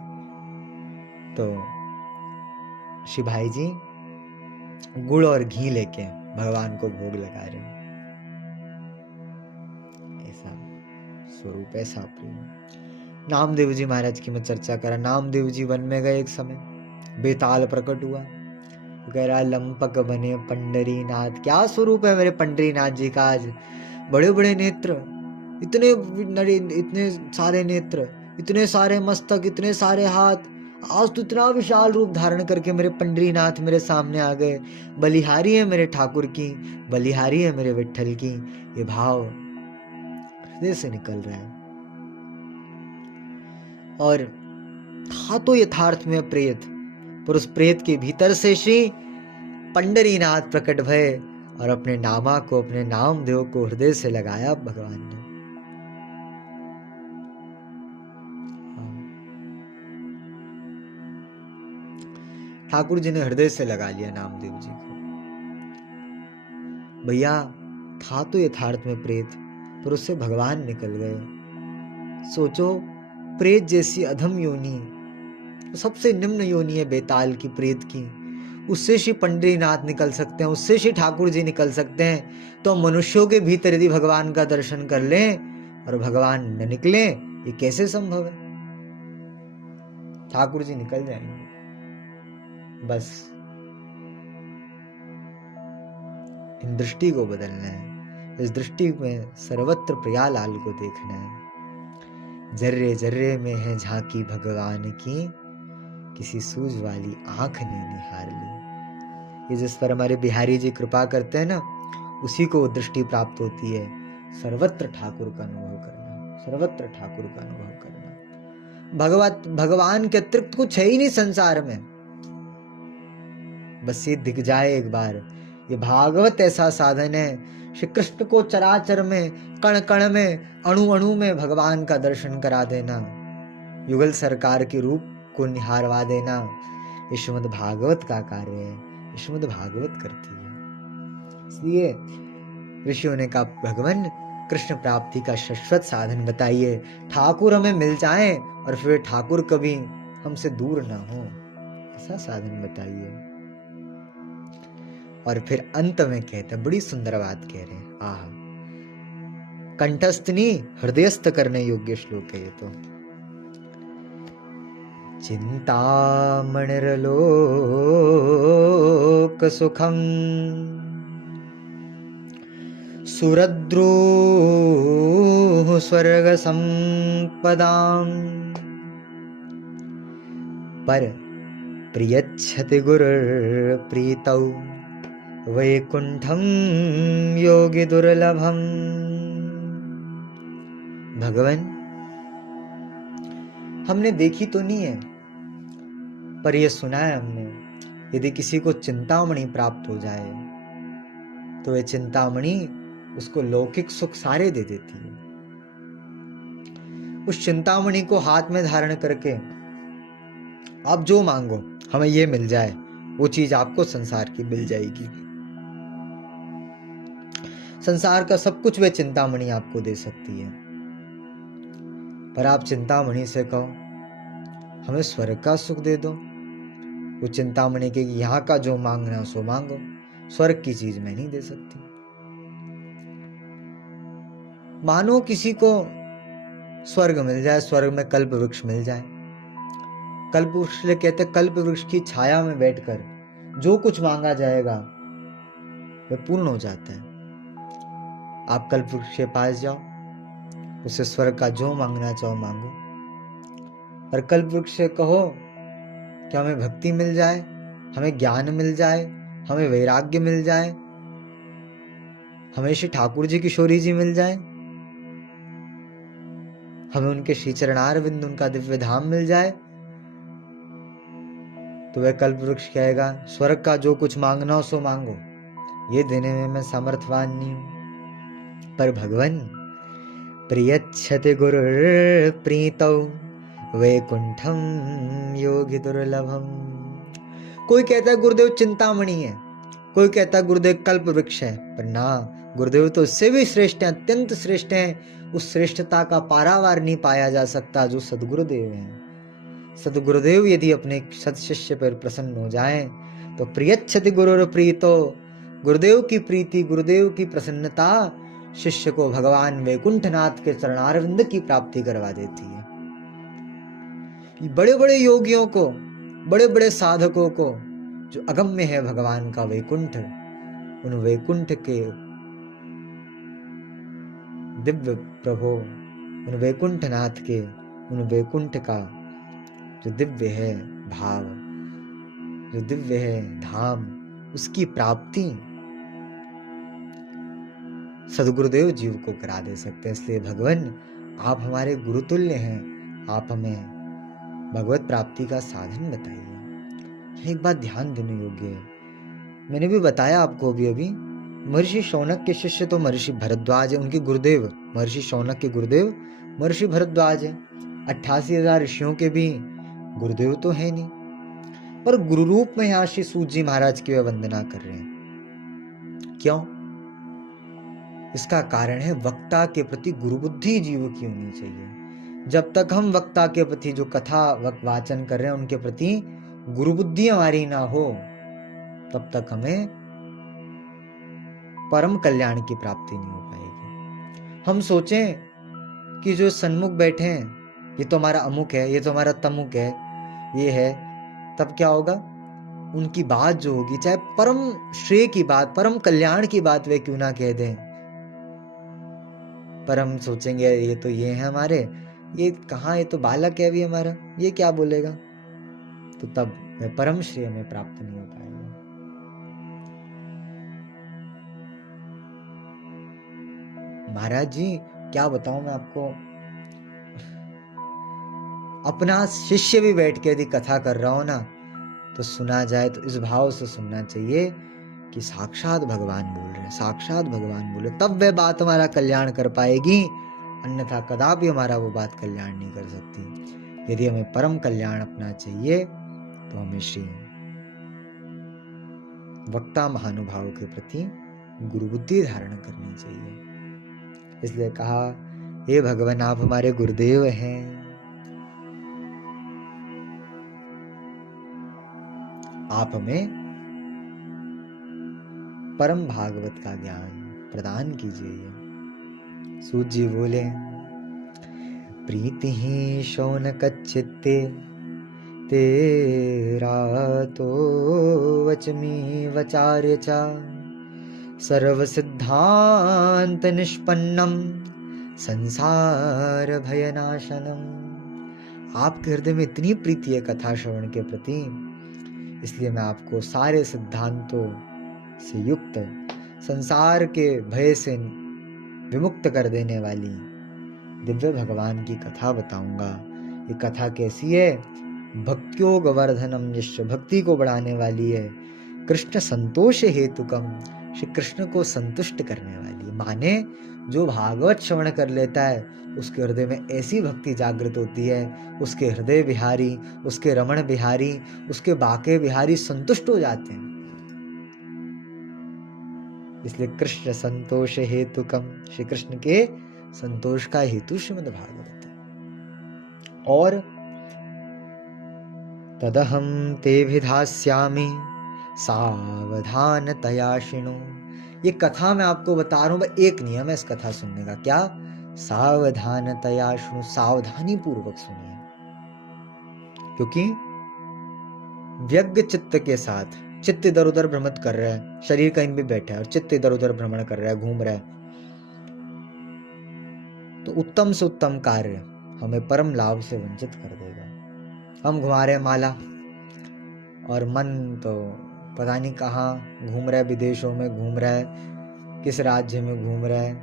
तो श्री भाई जी गुड़ और घी लेके भगवान को भोग लगा रहे। ऐसा स्वरूप, ऐसा प्रेम। नामदेव जी महाराज की मैं चर्चा करा। नामदेव जी वन में गए, एक समय बेताल प्रकट हुआ, कह रहा लंपक बने पंडरीनाथ। क्या स्वरूप है मेरे पंडरीनाथ जी का आज, बड़े बड़े नेत्र, इतने सारे नेत्र, इतने सारे मस्तक, इतने सारे हाथ, आज तो इतना विशाल रूप धारण करके मेरे पंडरीनाथ मेरे सामने आ गए। बलिहारी है मेरे ठाकुर की, बलिहारी है मेरे विट्ठल की। ये भाव हृदय से निकल रहा है। और था तो यथार्थ में प्रेत, पर उस प्रेत के भीतर से श्री पंडरीनाथ प्रकट भय और अपने नामा को, अपने नामदेव को हृदय से लगाया भगवान ने। ठाकुर जी ने हृदय से लगा लिया नामदेव जी को। भैया था तो यथार्थ में प्रेत, पर उससे भगवान निकल गए। सोचो प्रेत जैसी अधम योनि, सबसे निम्न योनि है बेताल की, प्रेत की, उससे श्री पंडरीनाथ निकल सकते हैं, उससे श्री ठाकुर जी निकल सकते हैं। तो मनुष्यों के भीतर यदि भगवान का दर्शन कर लें और भगवान न निकले, ये कैसे संभव है? ठाकुर जी निकल जाएंगे, बस इन दृष्टि को बदलना है। इस दृष्टि में सर्वत्र प्रियालाल को देखना है। जर्रे जर्रे में है झांकी भगवान की, किसी सूझ वाली आंख ने निहार ली। ये जिस पर हमारे बिहारी जी कृपा करते हैं ना, उसी को दृष्टि प्राप्त होती है। सर्वत्र ठाकुर का अनुभव करना, सर्वत्र ठाकुर का अनुभव करना। भगवान के अतिरिक्त कुछ है ही नहीं संसार में। बस ये दिख जाए एक बार। ये भागवत ऐसा साधन है, श्री कृष्ण को चराचर में, कण कण में, अणु अणु में भगवान का दर्शन करा देना, युगल सरकार के रूप को निहारवा देना, ये श्रीमद् भागवत का कार्य है, ये श्रीमद् भागवत करती है। इसलिए ऋषियों ने कहा, भगवान कृष्ण प्राप्ति का शाश्वत साधन बताइए, ठाकुर हमें मिल जाएं और फिर ठाकुर कभी हमसे दूर ना हो, ऐसा साधन बताइए। और फिर अंत में कहते हैं, बड़ी सुंदर बात कह रहे हैं, आह, कंठस्थ नहीं हृदयस्थ करने योग्य श्लोक है ये तो। चिंतामणिर्लोक सुखम सुरद्रोह स्वर्ग संपदाम पर प्रियच्छति गुरुर् प्रीतौ वैकुंठम योगी दुर्लभम। भगवान हमने देखी तो नहीं है, पर यह सुना है हमने, यदि किसी को चिंतामणि प्राप्त हो जाए तो वह चिंतामणि उसको लौकिक सुख सारे दे देती है। उस चिंतामणि को हाथ में धारण करके आप जो मांगो, हमें ये मिल जाए, वो चीज आपको संसार की मिल जाएगी। संसार का सब कुछ वे चिंतामणि आपको दे सकती है। पर आप चिंतामणि से कहो, हमें स्वर्ग का सुख दे दो, वो चिंतामणि के यहाँ का जो मांगना सो मांगो, स्वर्ग की चीज मैं नहीं दे सकती। मानो किसी को स्वर्ग मिल जाए, स्वर्ग में कल्प वृक्ष मिल जाए। कल्प वृक्ष कहते, कल्प वृक्ष की छाया में बैठकर जो कुछ मांगा जाएगा वह पूर्ण हो जाता है। आप कल्प वृक्ष के पास जाओ, उसे स्वर्ग का जो मांगना चाहो मांगो। और कल्प वृक्ष से कहो कि हमें भक्ति मिल जाए, हमें ज्ञान मिल जाए, हमें वैराग्य मिल जाए, हमें श्री ठाकुर जी किशोरी जी मिल जाए, हमें उनके श्री चरणारविंद, उनका दिव्य धाम मिल जाए। तो वह कल्प वृक्ष कहेगा, स्वर्ग का जो कुछ मांगना हो सो मांगो, ये देने में मैं समर्थवान नहीं हूं। पर भगवान प्रियच्छति गुरुर् प्रीतौ वैकुंठम योगी दुर्लभम। कोई कहता है गुरुदेव चिंतामणि है, कोई कहता है गुरुदेव कल्प वृक्ष है, पर ना, गुरुदेव तो उससे भी श्रेष्ठ है, अत्यंत श्रेष्ठ है। उस श्रेष्ठता का पारावार नहीं पाया जा सकता जो सदगुरुदेव हैं। सदगुरुदेव यदि अपने सत शिष्य पर प्रसन्न हो जाएं तो प्रियच्छति गुरुर् प्रीतो, गुरुदेव की प्रीति, गुरुदेव की प्रसन्नता शिष्य को भगवान वैकुंठनाथ के चरणारविंद की प्राप्ति करवा देती है। बड़े बड़े योगियों को, बड़े बड़े साधकों को जो अगम्य है भगवान का वैकुंठ, उन वैकुंठ के दिव्य प्रभु, उन वैकुंठनाथ के, उन वैकुंठ का जो दिव्य है भाव, जो दिव्य है धाम, उसकी प्राप्ति सदगुरुदेव जीव को करा दे सकते हैं। इसलिए भगवान आप हमारे गुरुतुल्य हैं, आप हमें भगवत प्राप्ति का साधन बताइए। एक बात ध्यान देने योग्य है, मैंने भी बताया आपको अभी महर्षि शौनक के शिष्य तो महर्षि भरद्वाज है, उनके गुरुदेव महर्षि शौनक के गुरुदेव महर्षि भरद्वाज है। 88,000 ऋषियों के भी गुरुदेव तो है नहीं, पर गुरु रूप में यहाँ श्री सूत जी महाराज की वे वंदना कर रहे हैं। क्यों? इसका कारण है वक्ता के प्रति गुरु बुद्धि जीव की होनी चाहिए। जब तक हम वक्ता के प्रति जो कथा वाचन कर रहे हैं उनके प्रति गुरु बुद्धि हमारी ना हो, तब तक हमें परम कल्याण की प्राप्ति नहीं हो पाएगी। हम सोचें कि जो सन्मुख बैठे हैं, ये तो हमारा अमुक है, ये तो हमारा तमुक है, ये है, तब क्या होगा? उनकी बात जो होगी, चाहे परम श्रेय की बात, परम कल्याण की बात वे क्यों ना कह दें, पर हम सोचेंगे ये तो ये है हमारे, ये कहाँ, ये तो बालक है अभी हमारा, ये क्या बोलेगा, तो तब वह परम श्रेय हमें प्राप्त नहीं हो पाएगा। महाराज जी क्या बताऊं मैं आपको, अपना शिष्य भी बैठ के यदि कथा कर रहा हो ना, तो सुना जाए तो इस भाव से सुनना चाहिए कि साक्षात भगवान बोल रहे हैं, साक्षात भगवान बोले, तब वह बात हमारा कल्याण कर पाएगी, अन्यथा कदापि हमारा वो बात कल्याण नहीं कर सकती। यदि हमें परम कल्याण अपना चाहिए तो हमें श्री वक्ता महानुभाव के प्रति गुरु बुद्धि धारण करनी चाहिए। इसलिए कहा, हे भगवान आप हमारे गुरुदेव हैं, आप हमें परम भागवत का ज्ञान प्रदान कीजिए। सूत जी बोले, प्रीति ही शौनक चित्ते तेरा तो वचमी वचार्य चा, सर्व सिद्धांत निष्पन्नम संसार भयनाशनम। आपके हृदय में इतनी प्रीति है कथा श्रवण के प्रति, इसलिए मैं आपको सारे सिद्धांतों से युक्त, संसार के भय से विमुक्त कर देने वाली दिव्य भगवान की कथा बताऊंगा। ये कथा कैसी है? भक्त्योग वर्धनम, यश भक्ति को बढ़ाने वाली है। कृष्ण संतोष हेतुकम, श्री कृष्ण को संतुष्ट करने वाली। माने जो भागवत श्रवण कर लेता है उसके हृदय में ऐसी भक्ति जागृत होती है, उसके हृदय बिहारी, उसके रमण बिहारी, उसके बाके बिहारी संतुष्ट हो जाते हैं। इसलिए कृष्ण संतोष हेतुकम, श्री कृष्ण के संतोष का हेतु श्रीमद् भागवत है। और तदहम ते विधास्यामि सावधानतया शृणु। ये कथा मैं आपको बता रहा हूं, एक नियम है इस कथा सुनने का, क्या? सावधानतया शृणु, सावधानी पूर्वक सुनिए। क्योंकि व्यग्र चित्त के साथ, चित्त इधर उधर भ्रमित कर रहा है, शरीर कहीं भी बैठा है और चित्त इधर उधर भ्रमण कर रहा है, घूम रहा है, तो उत्तम से उत्तम कार्य हमें परम लाभ से वंचित कर देगा। हम घुमा रहे माला और मन तो पता नहीं कहाँ घूम रहा है, विदेशों में घूम रहा है, किस राज्य में घूम रहा है,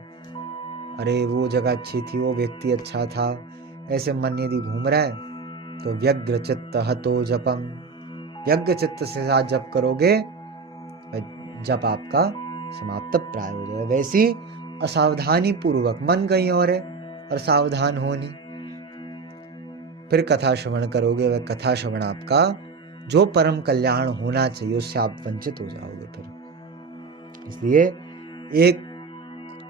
अरे वो जगह अच्छी थी, वो व्यक्ति अच्छा था, ऐसे मन यदि घूम रहा है तो व्यग्र चित्त हतो जपम, व्यग्र चित्त से साथ जप करोगे जप आपका समाप्त प्राय हो जाए। वैसी असावधानी पूर्वक मन कहीं और है और सावधान हो नहीं, फिर कथा श्रवण करोगे, वह कथा श्रवण आपका जो परम कल्याण होना चाहिए उससे आप वंचित हो जाओगे। फिर इसलिए एक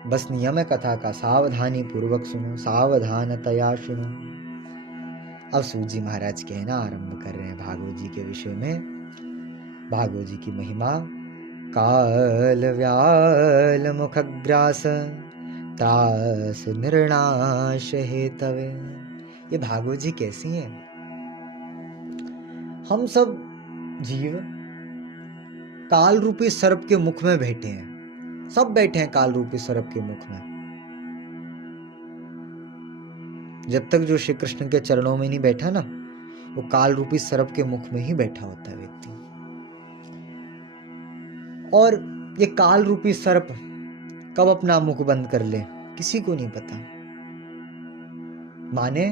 बस नियम है कथा का, सावधानी पूर्वक सुनो, सावधानतया सुनो। अब सूत जी महाराज कहना आरंभ कर रहे हैं भागवत जी के विषय में, भागवत जी की महिमा। काल व्याल मुखग्रास त्रास निर्णाश हेतवे। ये भागवत जी कैसी हैं? हम सब जीव काल रूपी सर्प के मुख में बैठे हैं, सब बैठे हैं काल रूपी सर्प के मुख में। जब तक जो श्री कृष्ण के चरणों में नहीं बैठा ना, वो काल रूपी सर्प के मुख में ही बैठा होता है व्यक्ति। और ये काल रूपी सर्प कब अपना मुख बंद कर ले किसी को नहीं पता। माने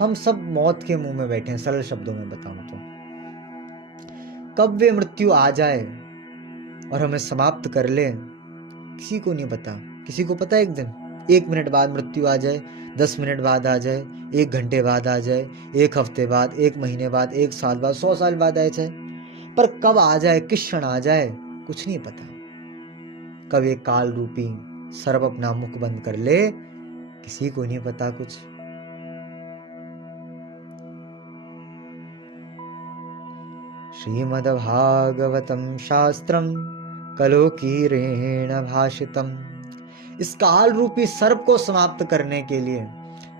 हम सब मौत के मुंह में बैठे हैं, सरल शब्दों में बताऊं तो। कब वे मृत्यु आ जाए और हमें समाप्त कर ले किसी को नहीं पता। किसी को पता है एक दिन, 1 मिनट बाद मृत्यु आ जाए, 10 मिनट बाद आ जाए, 1 घंटे बाद आ जाए, 1 हफ्ते बाद, 1 महीने बाद, 1 साल बाद, 100 साल बाद आ जाए, पर कब आ जाए, किस क्षण आ जाए, कुछ नहीं पता। कब एक काल रूपी सर्प अपना मुख बंद कर ले किसी को नहीं पता कुछ। श्रीमद्भागवतम शास्त्रम कलोकीरेण भाषितम। इस काल रूपी सर्प को समाप्त करने के लिए,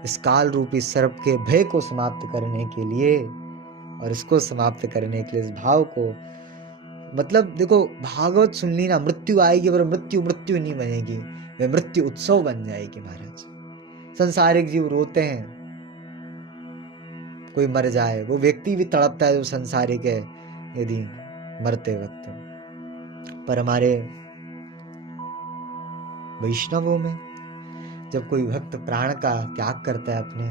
इस काल रूपी सर्प के भय को समाप्त करने के लिए, और इसको समाप्त करने के लिए इस भाव को, मतलब देखो भागवत सुन ली ना, मृत्यु आएगी पर मृत्यु मृत्यु नहीं बनेगी, वे मृत्यु उत्सव बन जाएगी महाराज। संसारिक जीव रोते हैं, कोई मर जाए, वो व्यक्ति भी तड़पता है जो संसारिक है यदि मरते वक्त, पर हमारे वैष्णवों में जब कोई भक्त प्राण का त्याग करता है, अपने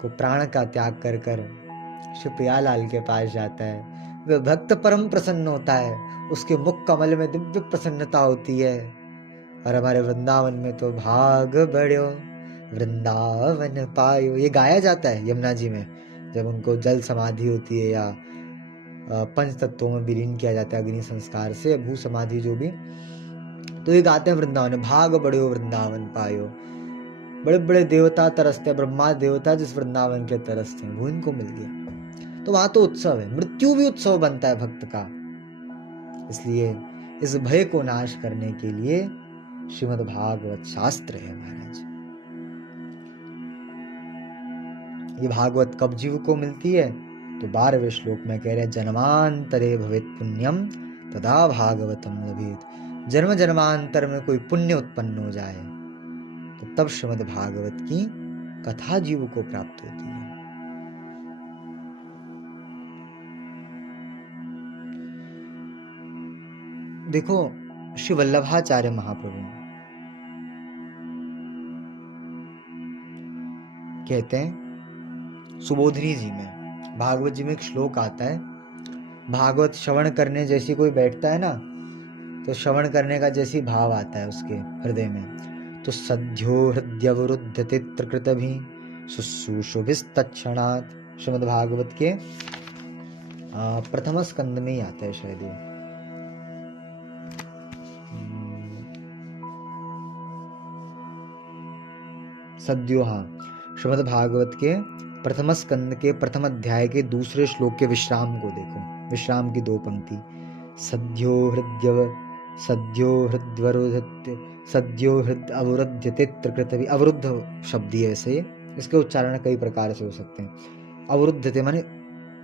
को प्राण का त्याग कर कर श्री प्रियालाल के पास जाता है, वह भक्त परम प्रसन्न होता है, उसके मुख कमल में दिव्य प्रसन्नता होती है। और हमारे वृंदावन में तो भाग बढ़ो वृंदावन पायो, ये गाया जाता है यमुना जी में, जब उनको जल समाधि होती है या पंच तत्वों में विलीन किया जाता है अग्नि संस्कार से, भू समाधि जो भी, तो ये गाते हैं वृंदावन में, भाग बढ़ो वृंदावन पायो। बड़े बड़े देवता तरसते हैं, ब्रह्मा देवता जिस वृंदावन के तरसते हैं वो इनको मिल गया। तो वहां तो उत्सव है, मृत्यु भी उत्सव बनता है भक्त का। इसलिए इस भय को नाश करने के लिए श्रीमद् भागवत शास्त्र है महाराज। ये भागवत कब जीव को मिलती है? तो 12वें श्लोक में कह रहे हैं, जन्मांतरे भवेत् पुण्यम तदा भागवतम लभेत। जन्म जन्मांतर में कोई पुण्य उत्पन्न हो जाए तो तब श्रीमद् भागवत की कथा जीव को प्राप्त होती है। देखो श्री वल्लभाचार्य महाप्रभु कहते हैं सुबोधिनी जी में, भागवत जी में एक श्लोक आता है, भागवत श्रवण करने जैसी कोई बैठता है ना, तो श्रवण करने का जैसी भाव आता है उसके हृदय में, तो सद्यो हृदयवरुद्ध तित्रकृत भी शुश्रूषुभिस्तत्क्षणात्, श्रीमद् भागवत के प्रथम स्कंद में ही आता है शायद ये, सद्यो, हाँ, श्रीमद् भागवत के प्रथम स्कंद के प्रथम अध्याय के दूसरे श्लोक के विश्राम को देखो, विश्राम की 2 पंक्ति, सद्यो हृद अवरुद्ध तित्रकृत भी, अवरुद्ध शब्द है वैसे, इसके उच्चारण कई प्रकार से हो सकते हैं। अवरुद्धते माने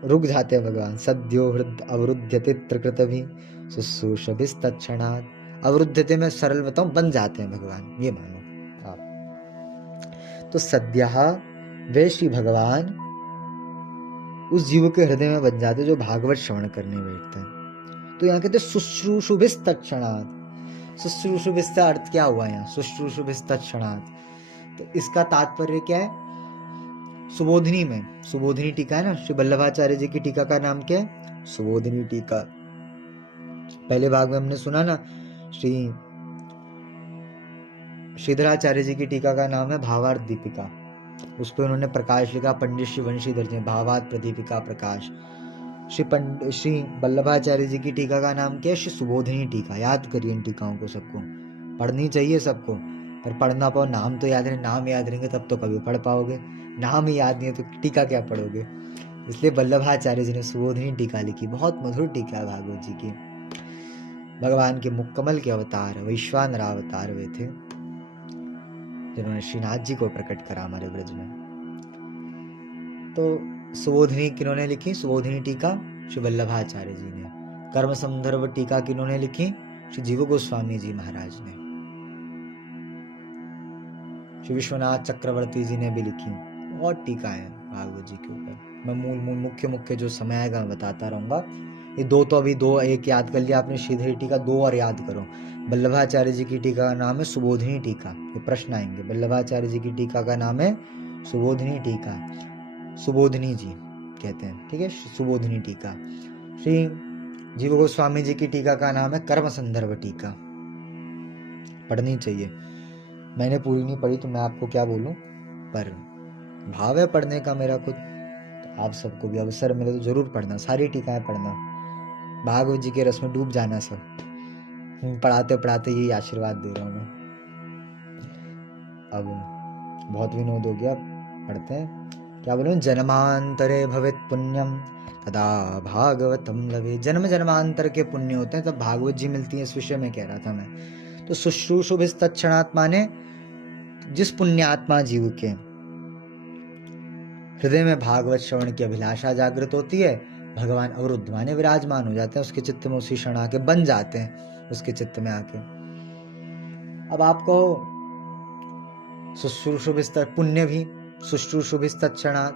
रुक जाते हैं भगवान, सद्यो हृद अवरुद्ध तित्रकृत भी शुश्रूषभिस्तत्क्षणात्, अवरुद्धते में सरल बताऊं, बन जाते हैं भगवान, ये मानो आप। तो सद्यः वे श्री भगवान उस जीव के हृदय में बन जाते जो भागवत श्रवण करने बैठते हैं। तो यहाँ कहते शुश्रूषुभिस्तत्क्षणात्, शुश्रूषुभिस्त अर्थ क्या हुआ यहाँ, शुश्रूषुभिस्तत्क्षणात्, तो इसका तात्पर्य क्या है? सुबोधिनी में, सुबोधिनी टीका है ना, श्री वल्लभाचार्य जी की टीका का नाम क्या है? सुबोधिनी टीका। पहले भाग में हमने सुना ना, श्री श्रीधराचार्य जी की टीका का नाम है भावार्थ दीपिका, उस पर उन्होंने प्रकाश लिखा, पंडित श्री वंशीधर जी, भावार्थ प्रदीपिका प्रकाश। श्री वल्लभाचार्य जी की टीका का नाम क्या है? श्री सुबोधिनी टीका। याद करिए इन टीकाओं को, सबको पढ़नी चाहिए सबको, पर पढ़ना पाओ, नाम तो याद रहे, नाम याद रहेंगे तब तो कभी पढ़ पाओगे, नाम ही याद नहीं है तो टीका क्या पढ़ोगे। इसलिए वल्लभाचार्य जी ने सुबोधिनी टीका लिखी, बहुत मधुर टीका है भागवत जी की। भगवान के मुक्कमल के अवतार वैश्वानर अवतार वे थे जिन्होंने श्रीनाथ जी को प्रकट करा हमारे ब्रज में। तो सुबोधिनी किन्होंने लिखी? सुबोधिनी टीका श्री वल्लभाचार्य जी ने। कर्म संदर्भ टीका किन्होंने लिखी? श्री जीव गोस्वामी जी महाराज ने। श्री विश्वनाथ चक्रवर्ती जी ने भी लिखी। बहुत टीका है भागवत जी के ऊपर। मैं मूल मुख्य जो समय आएगा मैं बताता रहूंगा। ये 2 तो अभी 2 एक याद कर लिया आपने, श्रीधरी टीका 2 और याद करो। वल्लभाचार्य जी की टीका का नाम है सुबोधिनी टीका। ये प्रश्न आएंगे। वल्लभाचार्य जी की टीका का नाम है सुबोधिनी टीका, सुबोधिनी जी कहते हैं, ठीक है, सुबोधिनी टीका। श्री जीव गोस्वामी जी की टीका का नाम है कर्म संदर्भ टीका। पढ़नी चाहिए, मैंने पूरी नहीं पढ़ी तो मैं आपको क्या बोलूं, पर भाव है पढ़ने का मेरा खुद। तो आप सबको भी अवसर मिले तो जरूर पढ़ना, सारी टीकाएं पढ़ना, भागवत जी के रस में डूब जाना। सब पढ़ाते पढ़ाते यही आशीर्वाद दे रहा हूं मैं। अब बहुत विनोद हो गया, पढ़ते हैं। क्या बोलूं, जन्मांतरे भवेत् पुण्यम तदा भागवतम लवे। जन्म जन्मांतर के पुण्य होते हैं तब भागवत जी मिलती है, इस विषय में कह रहा था मैं। तो शुश्रूषुभिस्तत्क्षणात् माने जिस पुण्यात्मा जीव के हृदय में भागवत श्रवण की अभिलाषा जागृत होती है, भगवान अवरुद्ध माने विराजमान हो जाते हैं उसके चित्त में, उसी क्षण आके बन जाते हैं उसके चित्त में आके। अब आपको शुश्रूषुभिस्त पुण्य भी, शुश्रूषुभिस्तत्क्षणात्,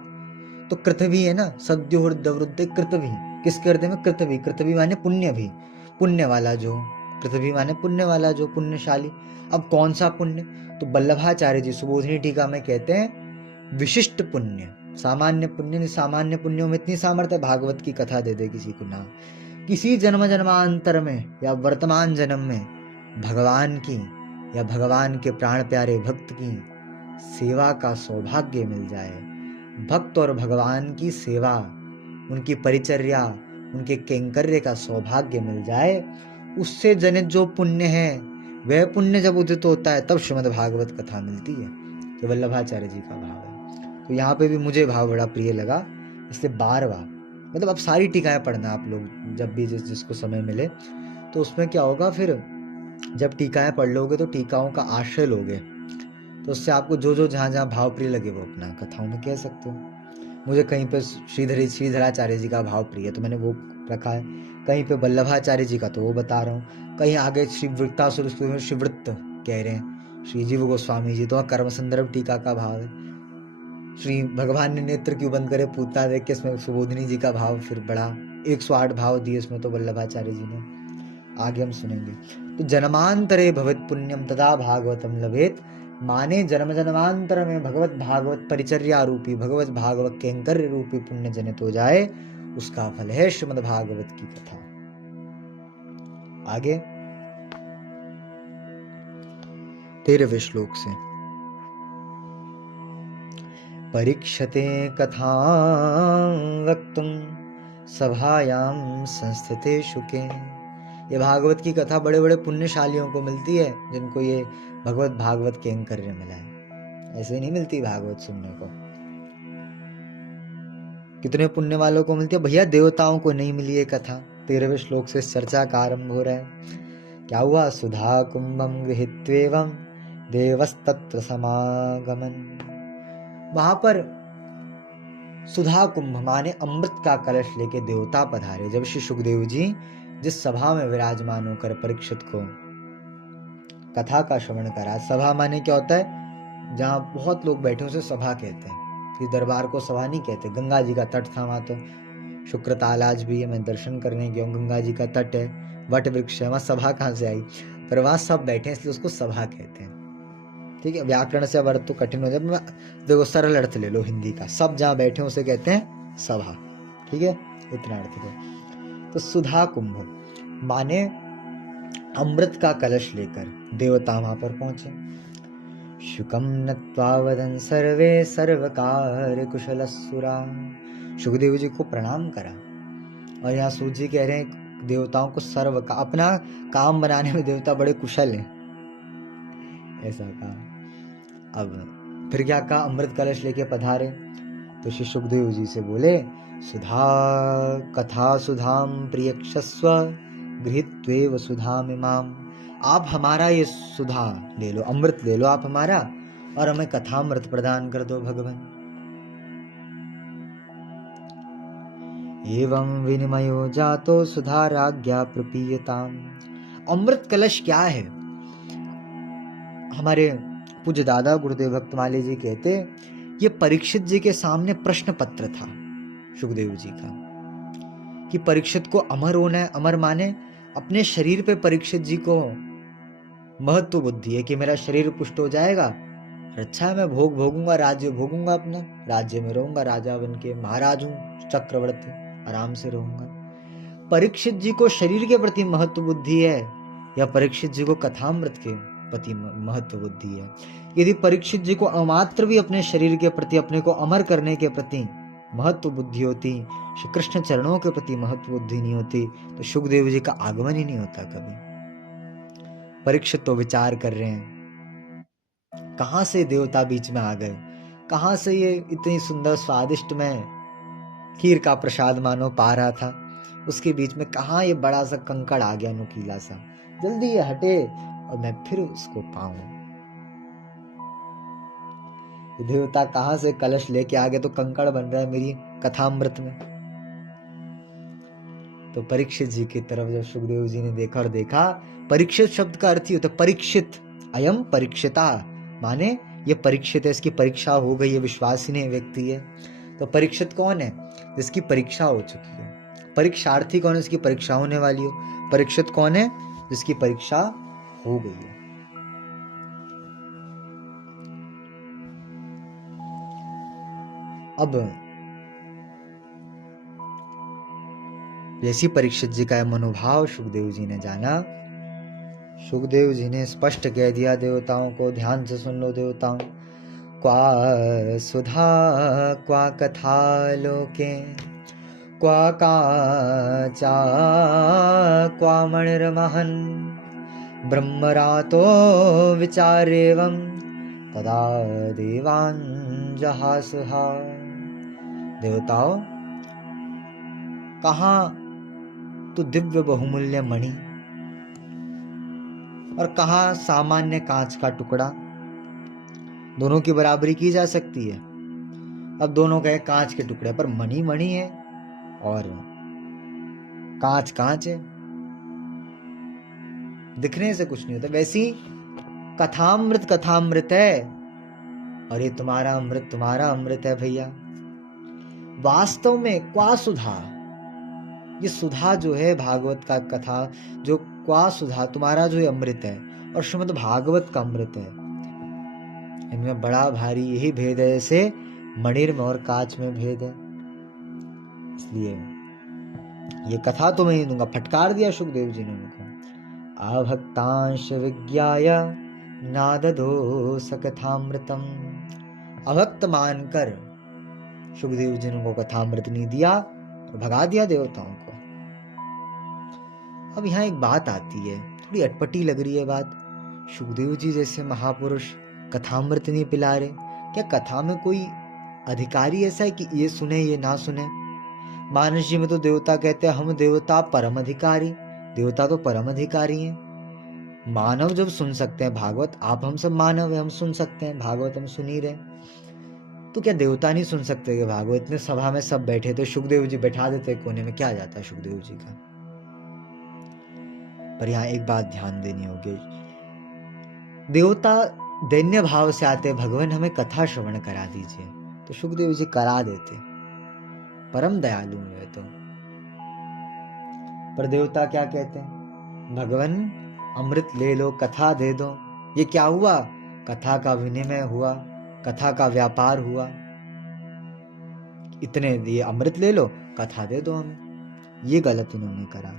तो कृत भी है ना, सद्यो हृदय कृत भी, किसके हृदय में? कृत भी। कृत भी माने पुण्य भी, पुण्य वाला जो, कृत भी माने पुण्य वाला जो, पुण्यशाली। अब कौन सा पुण्य? तो वल्लभाचार्य जी सुबोधिनी टीका में कहते हैं विशिष्ट पुण्य, सामान्य पुण्य नहीं। सामान्य पुण्यों में इतनी सामर्थ्य, भागवत की कथा दे दे किसी को ना, किसी जन्म जन्मांतर में या वर्तमान जन्म में भगवान की या भगवान के प्राण प्यारे भक्त की सेवा का सौभाग्य मिल जाए, भक्त और भगवान की सेवा, उनकी परिचर्या, उनके कैंकर्य का सौभाग्य मिल जाए, उससे जनित जो पुण्य है, वह पुण्य जब उदित होता है तब श्रीमद् भागवत कथा मिलती है। ये वल्लभाचार्य जी का भाव है। तो यहाँ पे भी मुझे भाव बड़ा प्रिय लगा, इसलिए बार बार, मतलब अब सारी टीकाएं पढ़ना आप लोग जब भी जिसको समय मिले। तो उसमें क्या होगा, फिर जब टीकाएं पढ़ लोगे तो टीकाओं का आश्रय लोगे, तो उससे आपको जो जो जहाँ जहाँ भाव प्रिय लगे वो अपना कथाओं में कह सकते हो। मुझे कहीं पे श्रीधराचार्य जी का भाव प्रिय है तो मैंने वो रखा है, कहीं पे वल्लभाचार्य जी का तो वो बता रहा हूँ, कहीं आगे श्री वृत्तासुर में श्रीवृत्त कह रहे हैं श्री जीव गोस्वामी जी, तो कर्म संदर्भ टीका का भाव है। श्री भगवान ने नेत्र क्यों बंद करे पूतना देख के, इसमें सुबोधिनी जी का भाव फिर बड़ा 108 भाव दिए इसमें तो वल्लभाचार्य जी ने, आगे हम सुनेंगे। तो जन्मांतरे भवेत् पुण्यम तदा भागवतम लभेत, माने जन्म जन्मांतर में भगवत भागवत परिचर्या रूपी, भगवत भागवत कैंकर्य रूपी पुण्य जनित हो जाए, उसका फल है श्रीमद् भागवत की कथा। आगे 13वें श्लोक से, परीक्षते कथा वक्तुम सभायां संस्थिते शुके। ये भागवत की कथा बड़े बड़े पुण्यशालियों को मिलती है, जिनको ये भगवत भागवत कैंकर्य मिला है, ऐसे नहीं मिलती भागवत सुनने को। कितने पुण्य वालों को मिलती है भैया, देवताओं को नहीं मिली ये कथा। 13वें श्लोक से चर्चा का आरंभ हो रहा है। क्या हुआ? सुधा कुंभम गृहीत्वेवं देवस्तत्र समागमन। वहां पर सुधा कुंभ माने अमृत का कलश लेके देवता पधारे। जब श्री सुखदेव जी जिस सभा में विराजमान होकर परीक्षित को कथा का श्रवण करा, सभा माने क्या होता है? जहां बहुत लोग बैठे उसे सभा कहते हैं, इस दरबार को सभा नहीं कहते। गंगा जी का तट था वहां, तो शुक्रताल आज भी है, मैं दर्शन करने गया हूँ, गंगा जी का तट है, वट वृक्ष है, वहां सभा कहाँ से आई? पर वहां सब बैठे हैं इसलिए उसको सभा कहते हैं। ठीक है, व्याकरण से अर्थ तो कठिन हो जाए, देखो सरल अर्थ ले लो हिंदी का, सब जहां बैठे उसे कहते हैं सभा। ठीक है, इतना अर्थ दो। तो सुधा कुंभ माने अमृत का कलश लेकर देवता वहां पर पहुंचे। शुकम नत्वा वदन् सर्वे सर्वकार कुशलस्सुरा। सुखदेव जी को प्रणाम करा, और यहाँ सूर्य जी कह रहे हैं देवताओं को सर्व का, अपना काम बनाने में देवता बड़े कुशल हैं, ऐसा कहा। अब फिर क्या कहा? अमृत कलश लेके पधारे तो श्री सुखदेव जी से बोले, सुधा कथा सुधाम प्रियक्षस्व गृहीत्वेव सुधामिमाम। आप हमारा ये सुधा ले लो, अमृत ले लो आप हमारा, और हमें कथामृत प्रदान कर दो भगवान। एवं विनिमयो जातो सुधा राज्ञा प्रपीयताम। अमृत कलश क्या है? हमारे पूज्य दादा गुरुदेव भक्तमाली जी कहते, ये परीक्षित जी के सामने प्रश्न पत्र था सुखदेव जी का, कि परीक्षित को अमर होना है। अमर माने अपने शरीर पे परीक्षित जी को महत्व बुद्धि है कि मेरा शरीर पुष्ट हो जाएगा, अच्छा है, मैं भोग भोगूंगा, राज्य भोगूंगा, अपना राज्य में रहूंगा, राजा बन के, महाराज हूं, चक्रवर्ती, आराम से रहूंगा। परीक्षित जी को शरीर के प्रति महत्व बुद्धि है, या परीक्षित जी को कथामृत के प्रति महत्व बुद्धि है? यदि परीक्षित जी को अमात्र भी अपने शरीर के प्रति, अपने को अमर करने के प्रति महत्व बुद्धि होती, श्री कृष्ण चरणों के प्रति महत्व बुद्धि नहीं होती, तो सुखदेव जी का आगमन ही नहीं होता कभी। परीक्षित तो विचार कर रहे हैं, कहां से देवता बीच में आ गए, कहां से ये इतनी सुंदर स्वादिष्ट में खीर का प्रसाद मानो पा रहा था, उसके बीच में कहां ये बड़ा सा कंकड़ आ गया, नुकीला सा, जल्दी ये हटे और मैं फिर उसको पाऊं। देवता कहां से कलश लेके आ गए, तो कंकड़ बन रहा है मेरी कथामृत में। तो परीक्षित जी की तरफ जब सुखदेव जी ने देखा, और देखा, परीक्षित शब्द का अर्थ ही होता है परीक्षित, अयम परीक्षिता, माने ये परीक्षित है, इसकी परीक्षा हो गई है, विश्वासनीय व्यक्ति है। तो परीक्षित कौन है? जिसकी परीक्षा हो चुकी है। परीक्षार्थी कौन है? जिसकी परीक्षा होने वाली हो। परीक्षित कौन है? जिसकी परीक्षा हो गई है। अब जैसी परीक्षित जी का मनोभाव सुखदेव जी ने जाना, सुखदेव जी ने स्पष्ट कह दिया देवताओं को, ध्यान से सुन लो देवताओं, क्वा सुधा क्वा कथा लोके, क्वा काचा क्वा मणिर्महन्, ब्रह्मरातो विचारेवं तदा देवान् जहासुहा। देवताओं, कहाँ तो दिव्य बहुमूल्य मणि और कहाँ सामान्य कांच का टुकड़ा, दोनों की बराबरी की जा सकती है। अब दोनों कहे कांच के टुकड़े, पर मणि मणि है और कांच कांच है, दिखने से कुछ नहीं होता। वैसी कथामृत कथामृत है, और ये तुम्हारा अमृत है भैया। वास्तव में क्वा सुधा, ये सुधा जो है भागवत का कथा, जो क्वा सुधा तुम्हारा जो अमृत है, और श्रीमद् भागवत का अमृत है, इनमें बड़ा भारी यही भेद है, जैसे मणिर में और कांच में भेद है। इसलिए ये कथा तो मैं ही दूंगा। फटकार दिया सुखदेव जी ने उनको, अभक्तांश विज्ञाय नाददो सकथामृतम। अभक्त मानकर सुखदेव जी ने उनको कथामृत नहीं दिया और भगा दिया देवताओं को। अब यहाँ एक बात आती है, थोड़ी अटपटी लग रही है बात। सुखदेव जी जैसे महापुरुष कथामृत नहीं पिला रहे, क्या कथा में कोई अधिकारी ऐसा है कि ये सुने ये ना सुने? मानस जी में तो देवता कहते हैं हम देवता परम अधिकारी, देवता तो परम अधिकारी हैं। मानव जब सुन सकते हैं भागवत, आप हम सब मानव है, हम सुन सकते हैं भागवत, हम सुन ही रहे, तो क्या देवता नहीं सुन सकते कि भागवत? इतने सभा में सब बैठे थे, सुखदेव जी बैठा देते कोने में, क्या जाता है सुखदेव जी का। पर यहाँ एक बात ध्यान देनी होगी, देवता दैन्य भाव से आते, भगवान हमें कथा श्रवण करा दीजिए, तो सुखदेव जी करा देते, परम दयालु है तो। पर देवता क्या कहते हैं? भगवान अमृत ले लो, कथा दे दो। ये क्या हुआ? कथा का विनिमय हुआ, कथा का व्यापार हुआ। इतने दिए, अमृत ले लो, कथा दे दो हमें। ये गलत इन्होंने करा।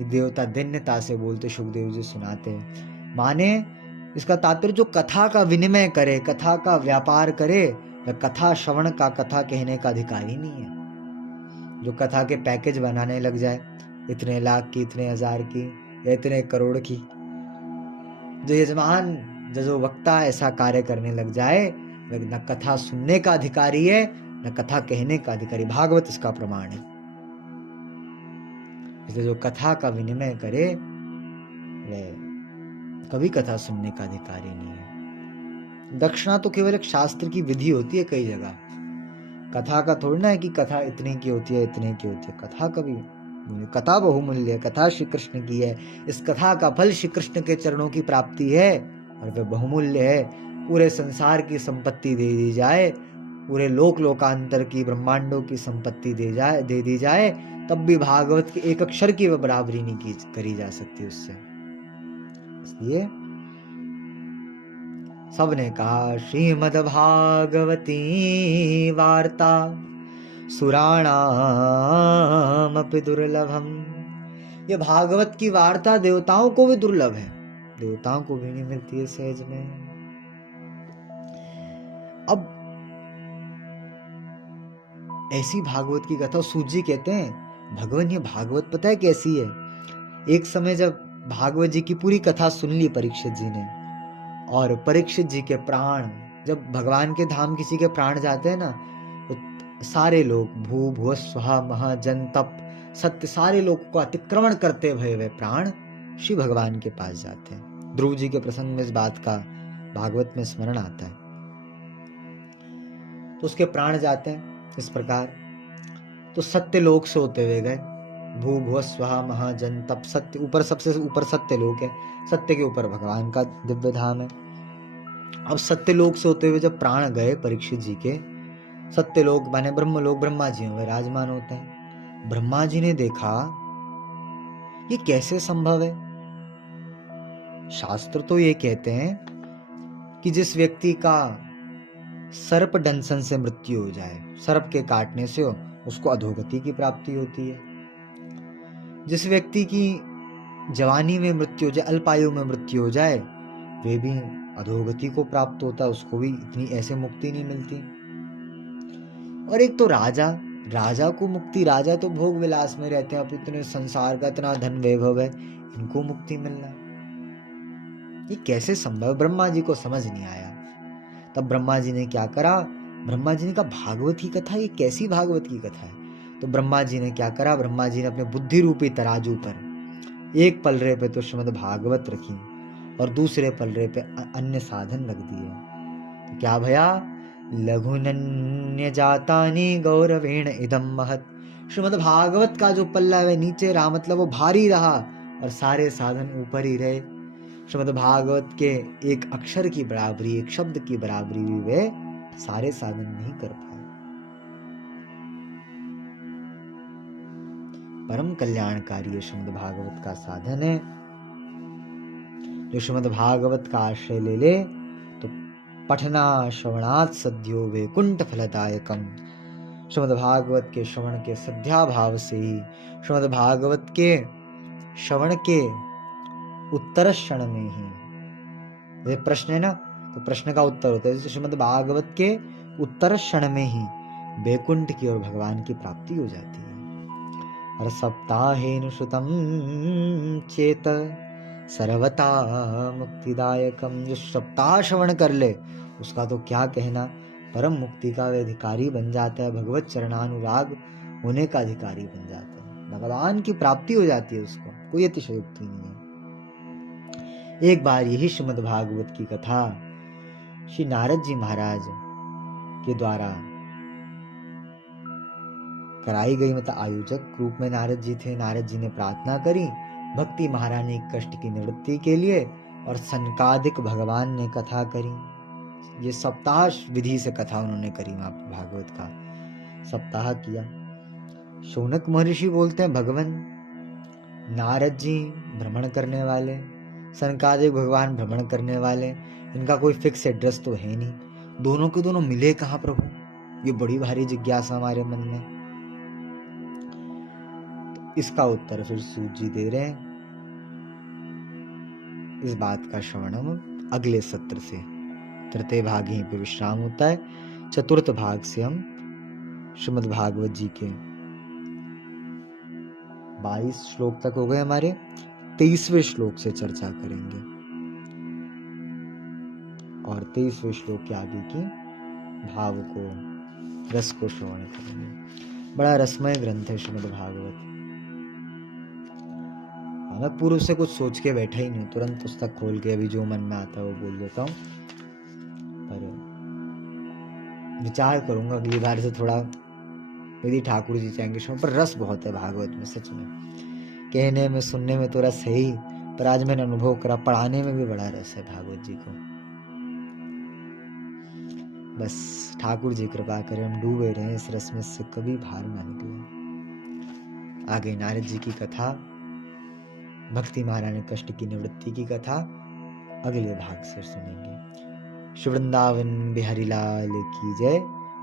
ये देवता दैन्यता से बोलते, सुखदेव जी सुनाते, माने इसका तात्पर्य जो कथा का विनिमय करे, कथा का व्यापार करे, वह कथा श्रवण का, कथा कहने का अधिकारी नहीं है। जो कथा के पैकेज बनाने लग जाए, इतने लाख की, इतने हजार की, या इतने करोड़ की, जो यजमान जो वक्ता ऐसा कार्य करने लग जाए, वह न कथा सुनने का अधिकारी है, न कथा कहने का अधिकारी। भागवत इसका प्रमाण है। इसलिए जो कथा का विनिमय करे, वह कभी कथा सुनने का अधिकारी नहीं है। दक्षिणा तो केवल एक शास्त्र की विधि होती है कई जगह, कथा का थोड़ी ना है कि कथा इतने की होती है, इतने की होती है। कथा कभी, कथा बहुमूल्य है, कथा श्री कृष्ण की है, इस कथा का फल श्री कृष्ण के चरणों की प्राप्ति है, और वह बहुमूल्य है। पूरे संसार की संपत्ति दे दी जाए, पूरे लोक लोकांतर की, ब्रह्मांडों की संपत्ति दे दी जाए, तब भी भागवत के एक अक्षर की वह बराबरी नहीं करी जा सकती उससे। इसलिए सबने कहा श्रीमद् भागवती वार्ता सुराणाम अपि दुर्लभम। ये भागवत की वार्ता देवताओं को भी दुर्लभ है, देवताओं को भी नहीं मिलती है सहज में। अब ऐसी भागवत की कथा, सूजी कहते हैं भगवान ये भागवत पता है कैसी है। एक समय जब भागवत जी की पूरी कथा सुन ली परीक्षित जी ने, और परीक्षित जी के प्राण, जब भगवान के धाम किसी के प्राण जाते हैं ना, तो सारे लोग, भू भुव स्वहा महा जन तप सत्य, सारे लोग को अतिक्रमण करते हुए वे प्राण श्री भगवान के पास जाते हैं। ध्रुव जी के प्रसंग में इस बात का भागवत में स्मरण आता है। तो उसके प्राण जाते हैं इस प्रकार। तो सत्य लोक से होते हुए गए, भू भुव स्वहा महाजन तप सत्य, ऊपर सबसे ऊपर सत्य लोक है, सत्य के ऊपर भगवान का दिव्य धाम है। अब सत्य लोक से होते हुए जब प्राण गए परीक्षित जी के, सत्य लोक माने ब्रह्म लोक, ब्रह्मा जी में विराजमान होते हैं। ब्रह्मा जी ने देखा ये कैसे संभव है। शास्त्र तो ये कहते हैं कि जिस व्यक्ति का सर्प दंशन से मृत्यु हो जाए, सर्प के काटने से उसको अधोगति की प्राप्ति होती है। जिस व्यक्ति की जवानी में मृत्यु हो जाए, अल्पायु में मृत्यु हो जाए, वे भी अधोगति को प्राप्त होता है, उसको भी इतनी ऐसे मुक्ति नहीं मिलती। और एक तो राजा को मुक्ति, राजा तो भोग विलास में रहते हैं, अब इतने संसार का इतना धन वैभव है, इनको मुक्ति मिलना ये कैसे संभव। ब्रह्मा जी को समझ नहीं आया। तब ब्रह्मा जी ने क्या करा, ब्रह्मा जी ने कहा भागवत की कथा, ये कैसी भागवत की कथा है। तो ब्रह्मा जी ने क्या करा, ब्रह्मा जी ने अपने बुद्धि रूपी तराजू पर एक पलरे पे तो श्रीमद् भागवत रखी और दूसरे पलरे पे अन्य साधन रख दिए। तो क्या भया, लघुनन्य जातानि गौरवेण इदम महत। श्रीमद् भागवत का जो पल्ला है नीचे रहा, मतलब वो भारी रहा, और सारे साधन ऊपर ही रहे। श्रीमद् भागवत के एक अक्षर की बराबरी, एक शब्द की बराबरी भी वे सारे साधन नहीं कर पाए। परम कल्याणकारी श्रीमद् भागवत का साधन है। जो श्रीमद् भागवत का आश्रय ले ले तो पठना श्रवणात् सद्यो वैकुंठ फलदायकम। श्रीमद् भागवत के श्रवण के सद्या भाव से ही, श्रीमद् भागवत के श्रवण के उत्तर क्षण में ही, ये प्रश्न है ना, तो प्रश्न का उत्तर होता है। जैसे श्रीमद् भागवत के उत्तर क्षण में ही वैकुंठ की और भगवान की प्राप्ति हो जाती है। हर सप्ताहेन श्रुतम चेत सर्वथा मुक्तिदायकम। जो सप्ताह श्रवण कर ले उसका तो क्या कहना, परम मुक्ति का वे अधिकारी बन जाता है, भगवत चरणानुराग होने का अधिकारी बन जाता है, भगवान की प्राप्ति हो जाती है उसको, कोई अतिशयोक्ति नहीं है। एक बार यही श्रीमद् भागवत की कथा श्री नारद जी महाराज के द्वारा कराई गई, मतलब आयोजक रूप में नारद जी थे। नारद जी ने प्रार्थना करी भक्ति महारानी कष्ट की निवृत्ति के लिए, और सनकादिक भगवान ने कथा करी। ये सप्ताह विधि से कथा उन्होंने करी, वहां भागवत का सप्ताह किया। शौनक महर्षि बोलते हैं भगवान नारद जी भ्रमण करने वाले, सनकादिक भगवान भ्रमण करने वाले, इनका कोई फिक्स एड्रेस तो है नहीं, दोनों के दोनों मिले कहाँ प्रभु, ये बड़ी भारी जिज्ञासा हमारे मन में। तो इसका उत्तर फिर सूत जी दे रहे हैं। इस बात का श्रवण हम अगले सत्र से, तृतीय भाग यहीं पे विश्राम होता है, चतुर्थ भाग से हम श्रीमद् भागवत जी के 22 श्लोक तक हो गए हमारे, 23वें श्लोक से चर्चा करेंगे और 23वें श्लोक के आगे की भाव को, रस को श्रवण करेंगे। बड़ा रसमय ग्रंथ है श्रीमद् भागवत। मैं पूर्व से कुछ सोच के बैठा ही नहीं, तुरंत पुस्तक खोल के अभी जो मन में आता है वो बोल देता हूँ, पर विचार करूंगा अगली बार से थोड़ा, यदि ठाकुर जी चाहेंगे। पर रस बहुत है भागवत में, सच में, कहने में सुनने में तो रस है ही, पर आज मैंने अनुभव करा पढ़ाने में भी बड़ा रस है भागवत जी को। बस ठाकुर जी कृपा करें हम डूबे रहे इस रस में, से कभी बाहर ना निकले। आगे नारद जी की कथा, भक्ति महारानी कष्ट की निवृत्ति की कथा अगले भाग से सुनेंगे। श्री वृंदावन बिहारी लाल की जय,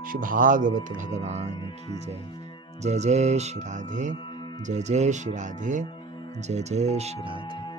श्री भागवत भगवान की जय। जय जय श्री राधे, जय जय श्री राधे, जय जय श्री राधे।